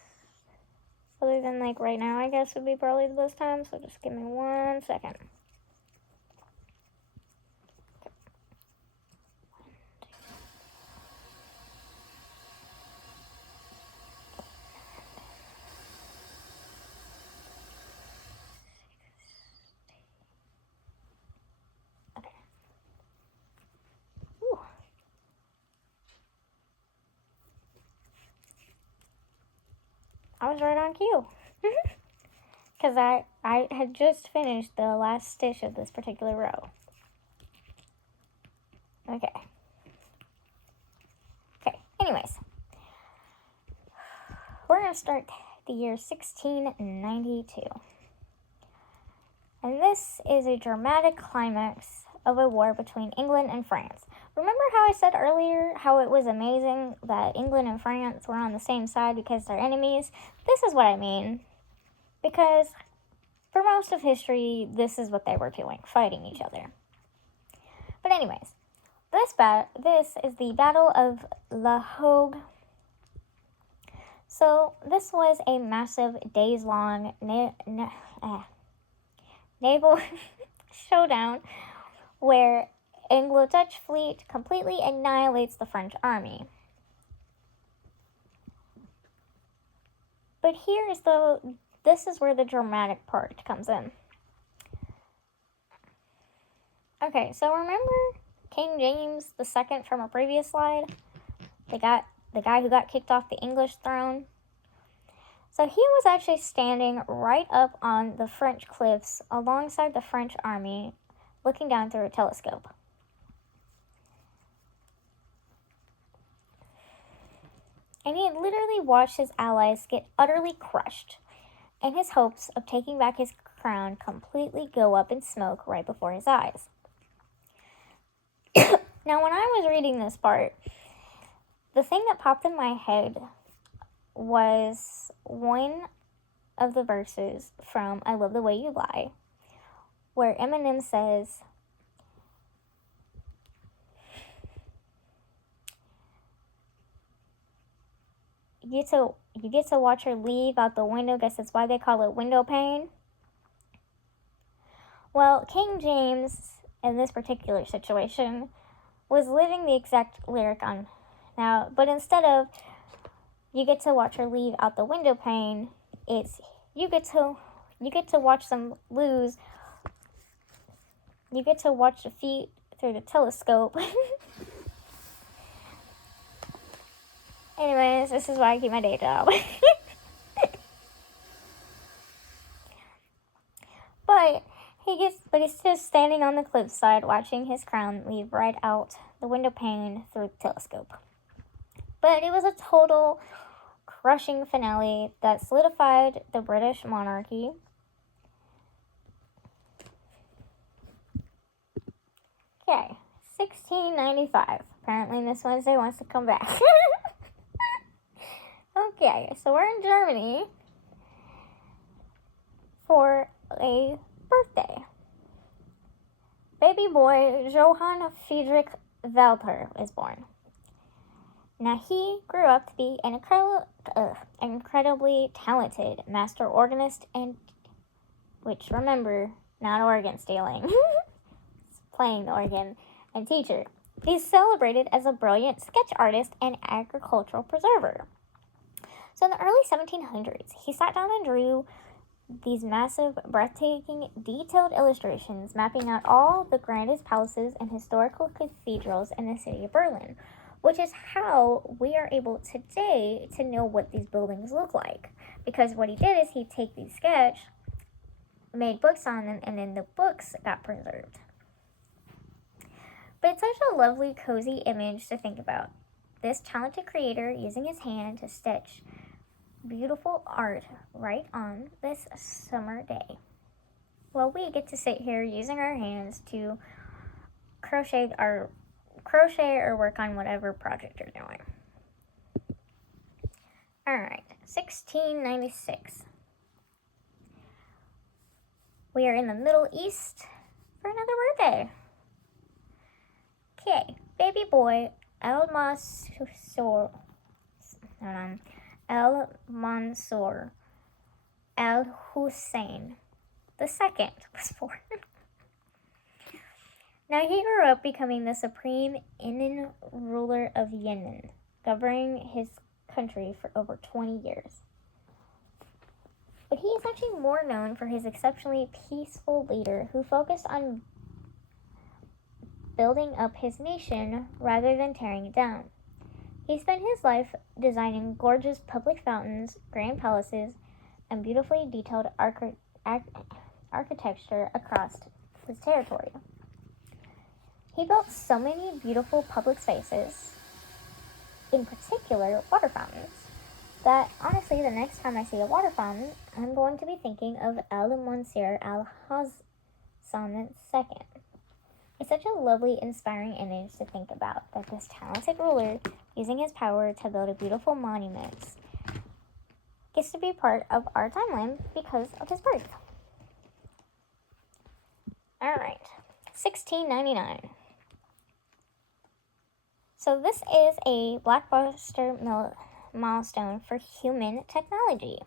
other than like right now, I guess would be probably the best time, so just give me 1 second. I was right on cue. Because I had just finished the last stitch of this particular row. Okay, anyways. We're going to start the year 1692. And this is a dramatic climax of a war between England and France. Remember how I said earlier how it was amazing that England and France were on the same side because they're enemies? This is what I mean. Because for most of history, this is what they were doing, fighting each other. But anyways, this is the Battle of La Hogue. So this was a massive days-long naval showdown where Anglo-Dutch fleet completely annihilates the French army. But this is where the dramatic part comes in. Okay, so remember King James II from a previous slide? The guy who got kicked off the English throne? So he was actually standing right up on the French cliffs alongside the French army, looking down through a telescope. And he had literally watched his allies get utterly crushed, and his hopes of taking back his crown completely go up in smoke right before his eyes. Now, when I was reading this part, the thing that popped in my head was one of the verses from I Love the Way You Lie, where Eminem says, you get to watch her leave out the window. Guess that's why they call it window pane. Well, King James, in this particular situation, was living the exact lyric on now, but instead of you get to watch her leave out the window pane, it's you get to watch them lose. You get to watch the feet through the telescope. Anyways, this is why I keep my day job. But he's just standing on the cliffside watching his crown leave right out the window pane through the telescope. But it was a total crushing finale that solidified the British monarchy. Okay, 1695. Apparently Miss Wednesday wants to come back. Okay, so we're in Germany for a birthday. Baby boy Johann Friedrich Walter is born. Now, he grew up to be an incredibly talented master organist and, which, remember, not organ stealing, playing the organ, and teacher. He's celebrated as a brilliant sketch artist and agricultural preserver. So in the early 1700s, he sat down and drew these massive, breathtaking, detailed illustrations mapping out all the grandest palaces and historical cathedrals in the city of Berlin, which is how we are able today to know what these buildings look like. Because what he did is he'd take these sketches, made books on them, and then the books got preserved. But it's such a lovely, cozy image to think about. This talented creator using his hand to stitch beautiful art right on this summer day. Well, we get to sit here using our hands to crochet or work on whatever project you're doing. Alright, 1696. We are in the Middle East for another birthday. Okay, baby boy El Mansur Al Hussein the second was born. Now he grew up becoming the supreme Indian ruler of Yemen, governing his country for over 20 years. But he is actually more known for his exceptionally peaceful leader who focused on building up his nation rather than tearing it down. He spent his life designing gorgeous public fountains, grand palaces, and beautifully detailed architecture across his territory. He built so many beautiful public spaces, in particular water fountains, that honestly the next time I see a water fountain, I'm going to be thinking of Al-Mansur Al-Hassan II. It's such a lovely, inspiring image to think about, that this talented ruler, using his power to build a beautiful monument, gets to be part of our timeline because of his birth. Alright, 1699. So this is a blockbuster milestone for human technology.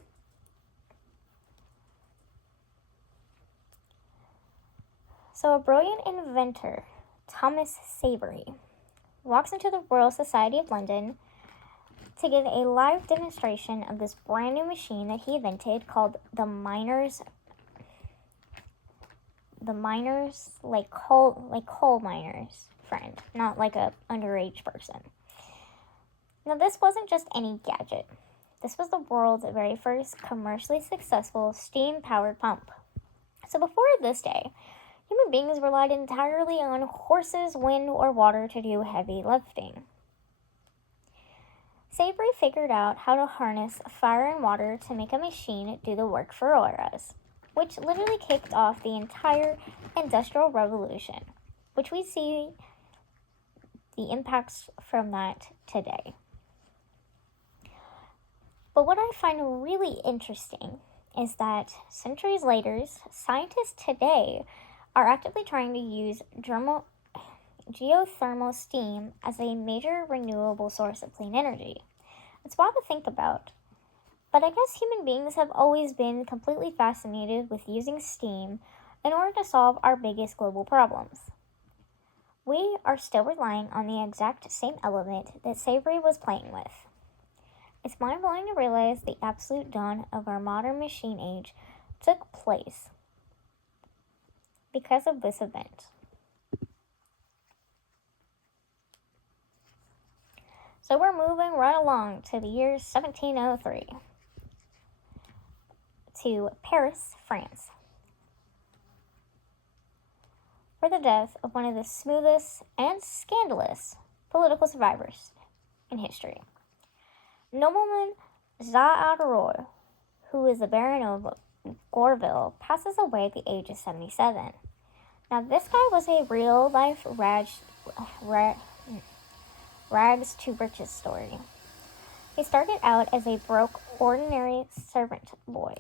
So a brilliant inventor, Thomas Savery, walks into the Royal Society of London to give a live demonstration of this brand new machine that he invented called the miners, like coal miners friend, not like a underage person. Now this wasn't just any gadget. This was the world's very first commercially successful steam-powered pump. So before this day, human beings relied entirely on horses, wind, or water to do heavy lifting. Savery figured out how to harness fire and water to make a machine do the work for us, which literally kicked off the entire Industrial Revolution, which we see the impacts from that today. But what I find really interesting is that centuries later, scientists today are actively trying to use geothermal steam as a major renewable source of clean energy. It's wild to think about, but I guess human beings have always been completely fascinated with using steam in order to solve our biggest global problems. We are still relying on the exact same element that Savery was playing with. It's mind-blowing to realize the absolute dawn of our modern machine age took place because of this event. So we're moving right along to the year 1703 to Paris, France, for the death of one of the smoothest and scandalous political survivors in history. Nobleman Zaharoy, who is the Baron of Gorville, passes away at the age of 77. Now, this guy was a real-life rags to riches story. He started out as a broke, ordinary servant boy.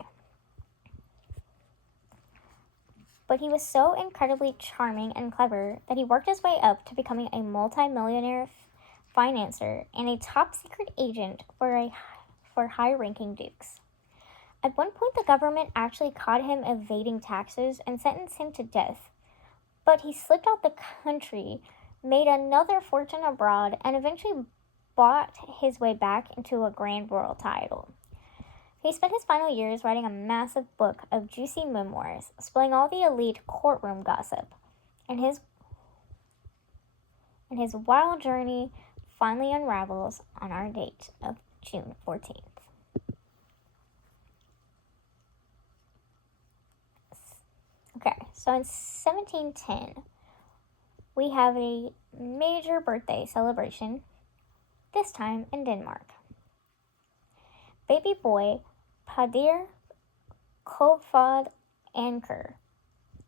But he was so incredibly charming and clever that he worked his way up to becoming a multi-millionaire financer and a top-secret agent for high-ranking dukes. At one point, the government actually caught him evading taxes and sentenced him to death. But he slipped out the country, made another fortune abroad, and eventually bought his way back into a grand royal title. He spent his final years writing a massive book of juicy memoirs, spilling all the elite courtroom gossip, and his wild journey finally unravels on our date of June 14th. Okay, so in 1710, we have a major birthday celebration, this time in Denmark. Baby boy Padir Kofod Anker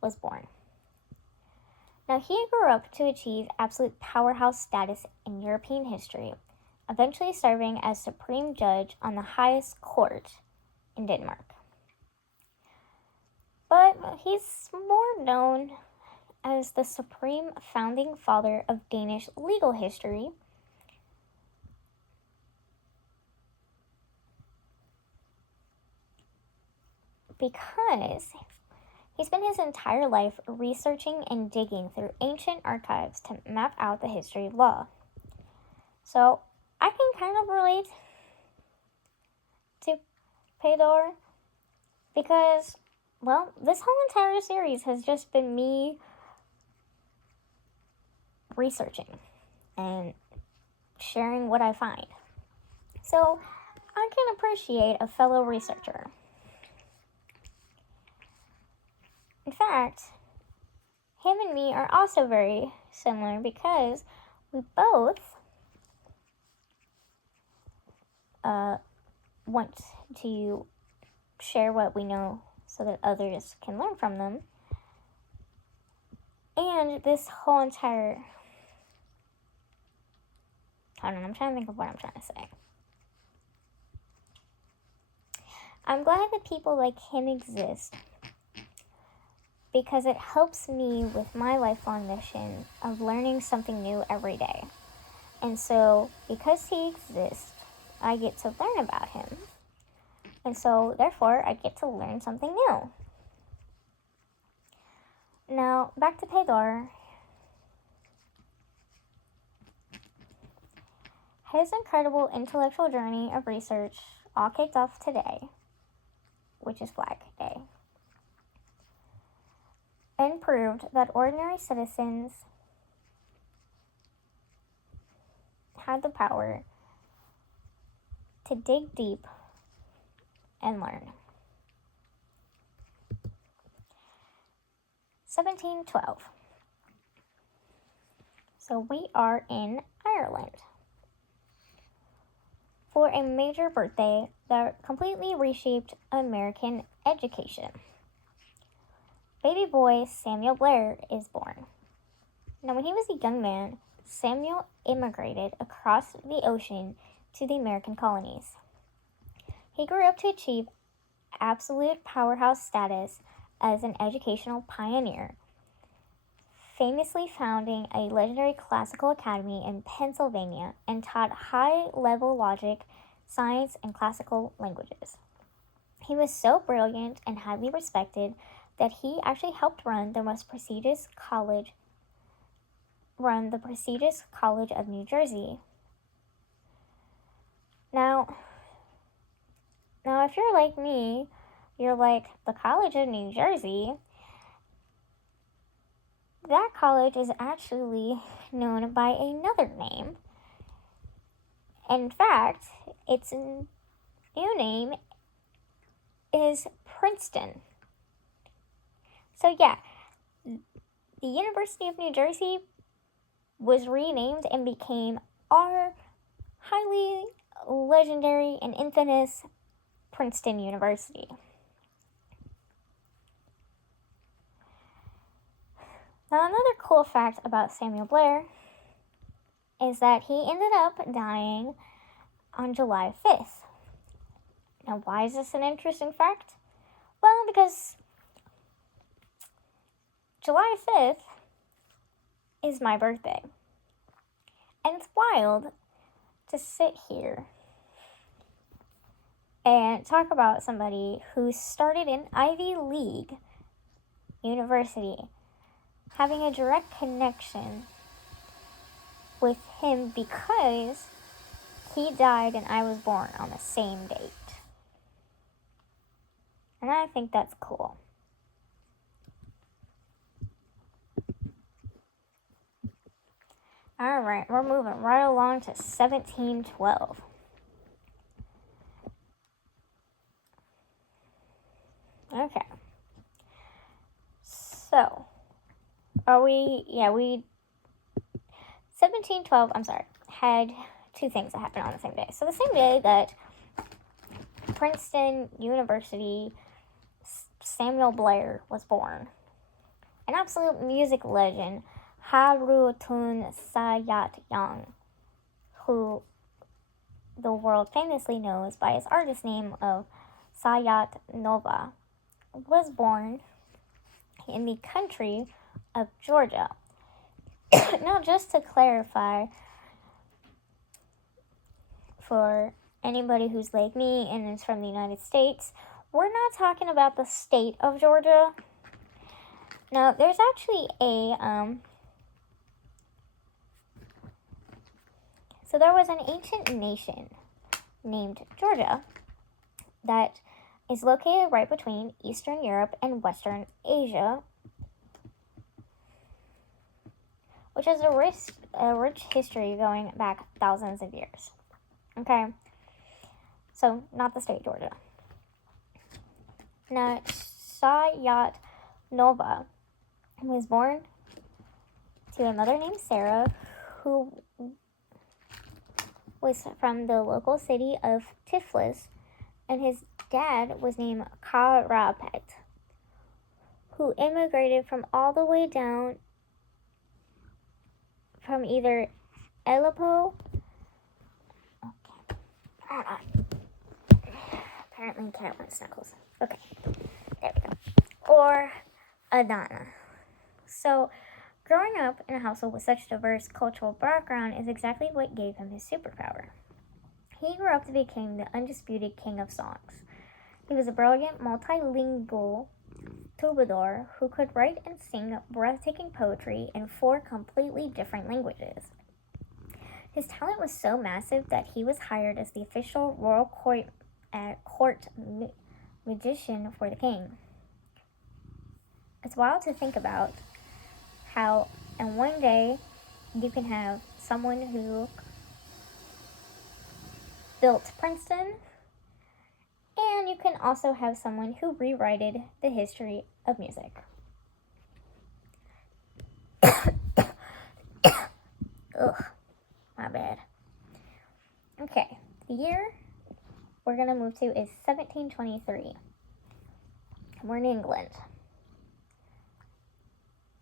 was born. Now, he grew up to achieve absolute powerhouse status in European history, eventually serving as supreme judge on the highest court in Denmark. But he's more known as the supreme founding father of Danish legal history, because he spent his entire life researching and digging through ancient archives to map out the history of law. So I can kind of relate to Pedor because, well, this whole entire series has just been me researching and sharing what I find. So I can appreciate a fellow researcher. In fact, him and me are also very similar because we both want to share what we know so that others can learn from them. And this whole entire... I don't know, I'm trying to think of what I'm trying to say. I'm glad that people like him exist because it helps me with my lifelong mission of learning something new every day. And so, because he exists, I get to learn about him. And so, therefore, I get to learn something new. Now, back to Pedor. His incredible intellectual journey of research all kicked off today, which is Flag Day, and proved that ordinary citizens had the power to dig deep and learn. 1712. So we are in Ireland for a major birthday that completely reshaped American education. Baby boy Samuel Blair is born. Now, when he was a young man, Samuel immigrated across the ocean to the American colonies. He grew up to achieve absolute powerhouse status as an educational pioneer, famously founding a legendary classical academy in Pennsylvania and taught high-level logic, science, and classical languages. He was so brilliant and highly respected that he actually helped run the prestigious college of New Jersey. Now, if you're like me, you're like, the College of New Jersey? That college is actually known by another name. In fact, its new name is Princeton. So yeah, the University of New Jersey was renamed and became our highly legendary and infamous Princeton University. Now, another cool fact about Samuel Blair is that he ended up dying on July 5th. Now, why is this an interesting fact? Well, because July 5th is my birthday. And it's wild to sit here and talk about somebody who started an Ivy League university, having a direct connection with him because he died and I was born on the same date. And I think that's cool. Alright, we're moving right along to 1712. Okay. So, we 1712, had two things that happened on the same day. So the same day that Princeton University Samuel Blair was born, an absolute music legend, Harutun Sayat-Young, who the world famously knows by his artist name of Sayat Nova, was born in the country of Georgia. Now, just to clarify, for anybody who's like me and is from the United States, we're not talking about the state of Georgia. Now, there's actually so there was an ancient nation named Georgia that is located right between Eastern Europe and Western Asia, which has a rich history going back thousands of years. Okay, so not the state Georgia. Now, Sayat Nova was born to a mother named Sarah, who was from the local city of Tiflis, and his dad was named Karapet, who immigrated from all the way down from either Aleppo. Okay, hold on. Apparently, cat wants snuggles. Okay, there we go. Or Adana. So, growing up in a household with such diverse cultural background is exactly what gave him his superpower. He grew up to become the undisputed king of songs. He was a brilliant multilingual troubadour who could write and sing breathtaking poetry in 4 completely different languages. His talent was so massive that he was hired as the official royal court magician for the king. It's wild to think about how in one day you can have someone who built Princeton, and you can also have someone who rewrote the history of music. Ugh, my bad. Okay, the year we're going to move to is 1723. We're in England.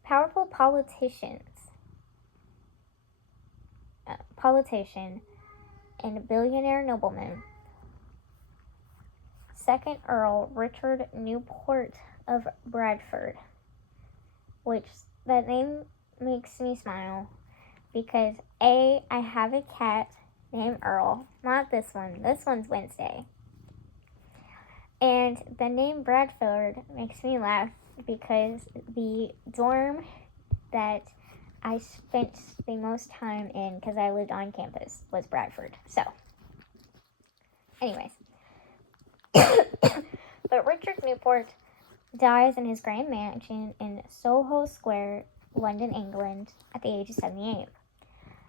Powerful politician and billionaire nobleman, 2nd Earl Richard Newport of Bradford, which that name makes me smile because I have a cat named Earl, not this one. This one's Wednesday. And the name Bradford makes me laugh because the dorm that I spent the most time in, because I lived on campus, was Bradford. So, anyways. But Richard Newport dies in his grand mansion in Soho Square, London, England, at the age of 78.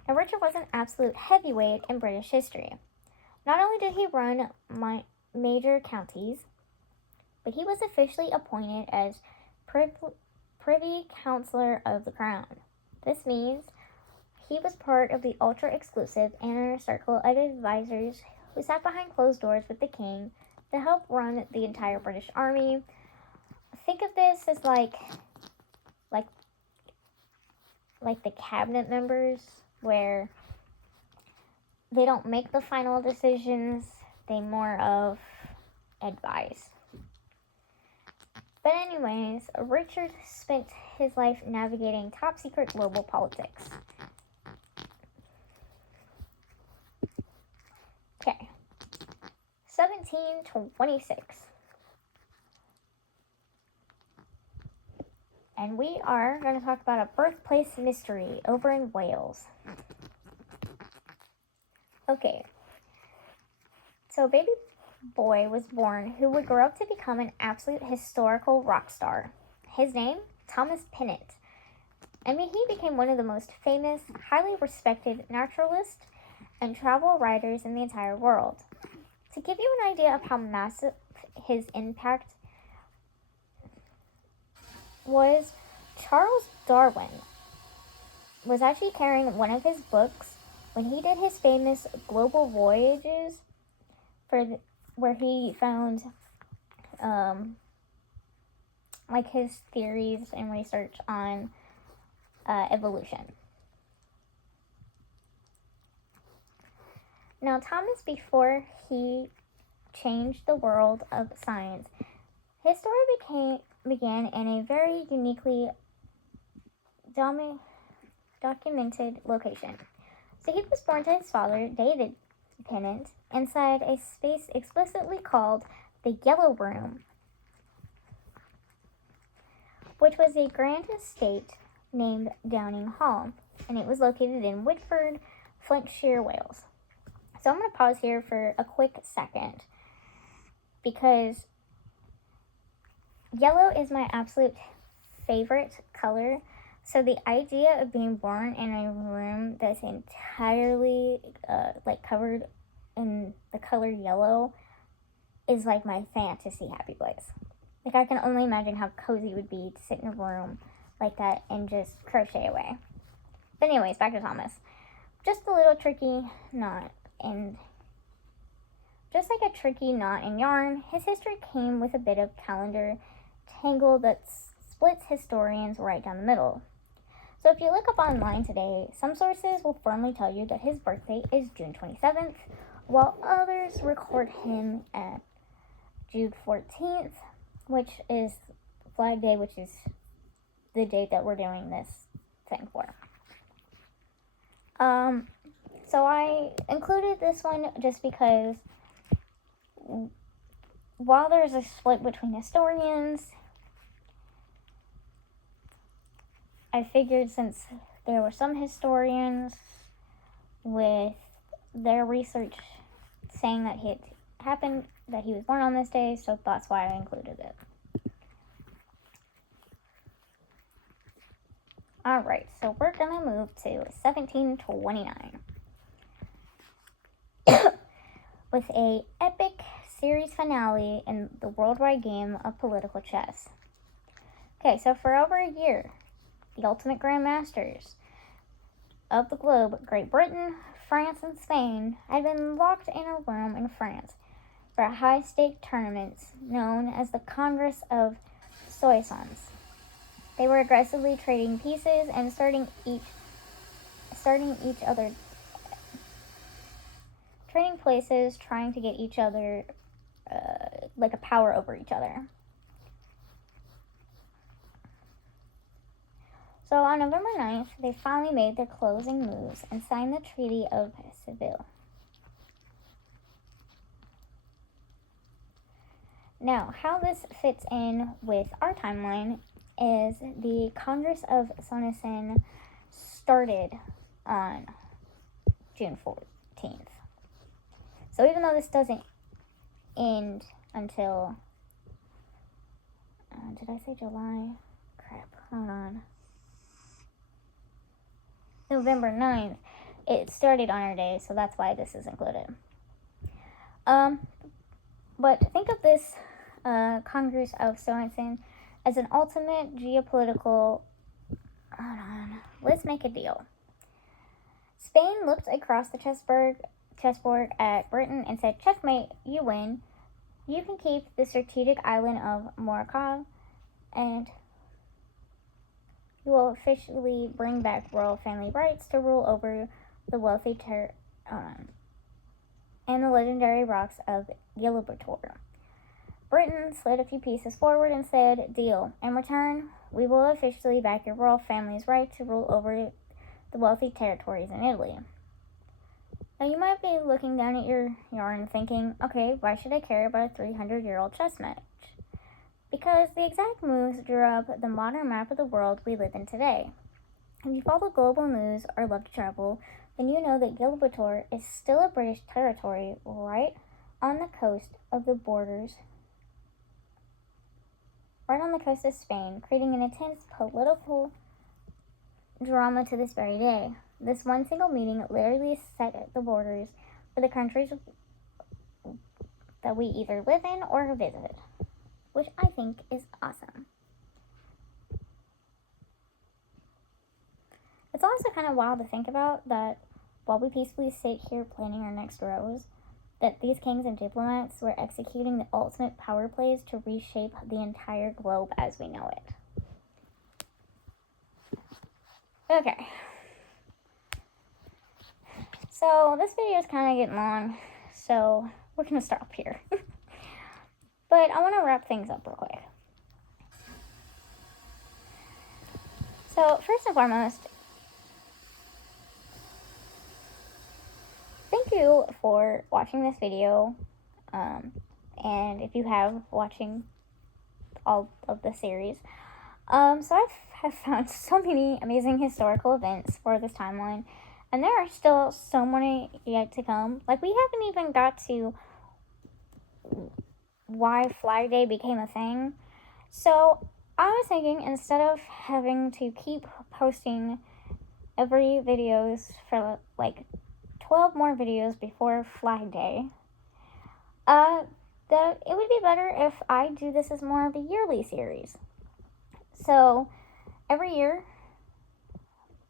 Now, Richard was an absolute heavyweight in British history. Not only did he run major counties, but he was officially appointed as Privy Councillor of the Crown. This means he was part of the ultra-exclusive inner circle of advisors who sat behind closed doors with the king to help run the entire British Army. Think of this as like the cabinet members, where they don't make the final decisions, they more of advise. But anyways, Richard spent his life navigating top secret global politics. Okay. 1726. And we are going to talk about a birthplace mystery over in Wales. Okay. So a baby boy was born who would grow up to become an absolute historical rock star. His name, Thomas Pennant. He became one of the most famous, highly respected naturalists and travel writers in the entire world. To give you an idea of how massive his impact was, Charles Darwin was actually carrying one of his books when he did his famous global voyages where he found like his theories and research on evolution. Now, Thomas, before he changed the world of science, his story began in a very uniquely documented location. So he was born to his father, David Tennant, inside a space explicitly called the Yellow Room, which was a grand estate named Downing Hall, and it was located in Whitford, Flintshire, Wales. So I'm going to pause here for a quick second because yellow is my absolute favorite color. So the idea of being born in a room that's entirely covered in the color yellow is like my fantasy happy place. Like, I can only imagine how cozy it would be to sit in a room like that and just crochet away. But anyways, back to Thomas. Just a little tricky knot, and just like a tricky knot in yarn, his history came with a bit of calendar tangle that splits historians right down the middle. So if you look up online today, some sources will firmly tell you that his birthday is June 27th, while others record him at June 14th, which is Flag Day, which is the date that we're doing this thing for. So I included this one just because while there's a split between historians, I figured since there were some historians with their research saying that it happened, that he was born on this day, so that's why I included it. Alright, so we're gonna move to 1729 with a epic series finale in the worldwide game of political chess. Okay, so for over a year, the ultimate grandmasters of the globe, Great Britain, France, and Spain, had been locked in a room in France for a high-stake tournament known as the Congress of Soissons. They were aggressively trading pieces and trading places, trying to get each other like a power over each other. So on November 9th, they finally made their closing moves and signed the Treaty of Seville. Now, how this fits in with our timeline is the Congress of Soissons started on June 14th. So even though this doesn't end until, did I say July? Crap, hold on. November 9th, it started on our day, so that's why this is included. But think of this Congress of Soissons as an ultimate geopolitical, hold on, let's make a deal. Spain looked across the chessboard at Britain and said, checkmate, you win. You can keep the strategic island of Morocco, and you will officially bring back royal family rights to rule over the wealthy and the legendary rocks of Gibraltar. Britain slid a few pieces forward and said, deal. In return, we will officially back your royal family's right to rule over the wealthy territories in Italy. Now, you might be looking down at your yarn thinking, okay, why should I care about a 300-year-old chess match? Because the exact moves drew up the modern map of the world we live in today. If you follow global news or love to travel, then you know that Gibraltar is still a British territory right on the coast of Spain, creating an intense political drama to this very day. This one single meeting literally set the borders for the countries that we either live in or visit, which I think is awesome. It's also kind of wild to think about that while we peacefully sit here planning our next rows, that these kings and diplomats were executing the ultimate power plays to reshape the entire globe as we know it. Okay. So this video is kind of getting long, so we're going to stop here. But I want to wrap things up real quick. So first and foremost, thank you for watching this video. And if you have watching all of the series. So I have found so many amazing historical events for this timeline. And there are still so many yet to come. Like, we haven't even got to why Flag Day became a thing. So I was thinking, instead of having to keep posting every videos for like 12 more videos before Flag Day, that it would be better if I do this as more of a yearly series. So every year,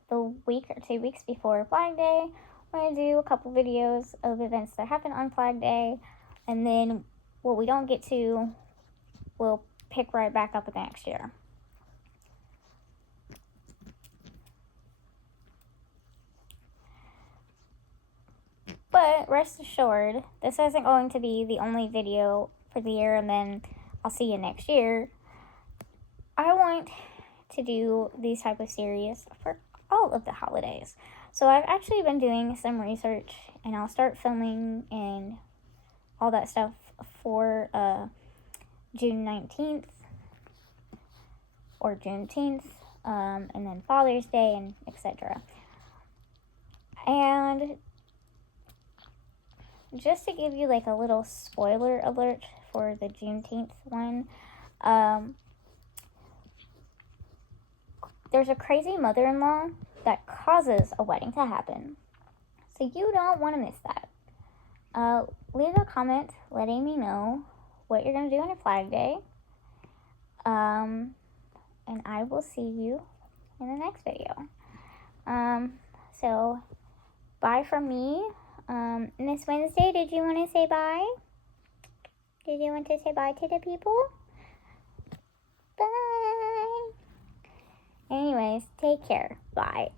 the week or 2 weeks before Flag Day, I'm going to do a couple videos of events that happen on Flag Day, and then what we don't get to, we'll pick right back up with next year. But rest assured, this isn't going to be the only video for the year and then I'll see you next year. I want to do these type of series for all of the holidays. So I've actually been doing some research, and I'll start filming and all that stuff for June 19th or Juneteenth, and then Father's Day, and etc. And just to give you like a little spoiler alert for the Juneteenth one, there's a crazy mother-in-law that causes a wedding to happen. So you don't want to miss that. Leave a comment letting me know what you're going to do on your Flag Day. And I will see you in the next video. So bye from me. Miss Wednesday, did you want to say bye? Did you want to say bye to the people? Bye. Anyways, take care. Bye.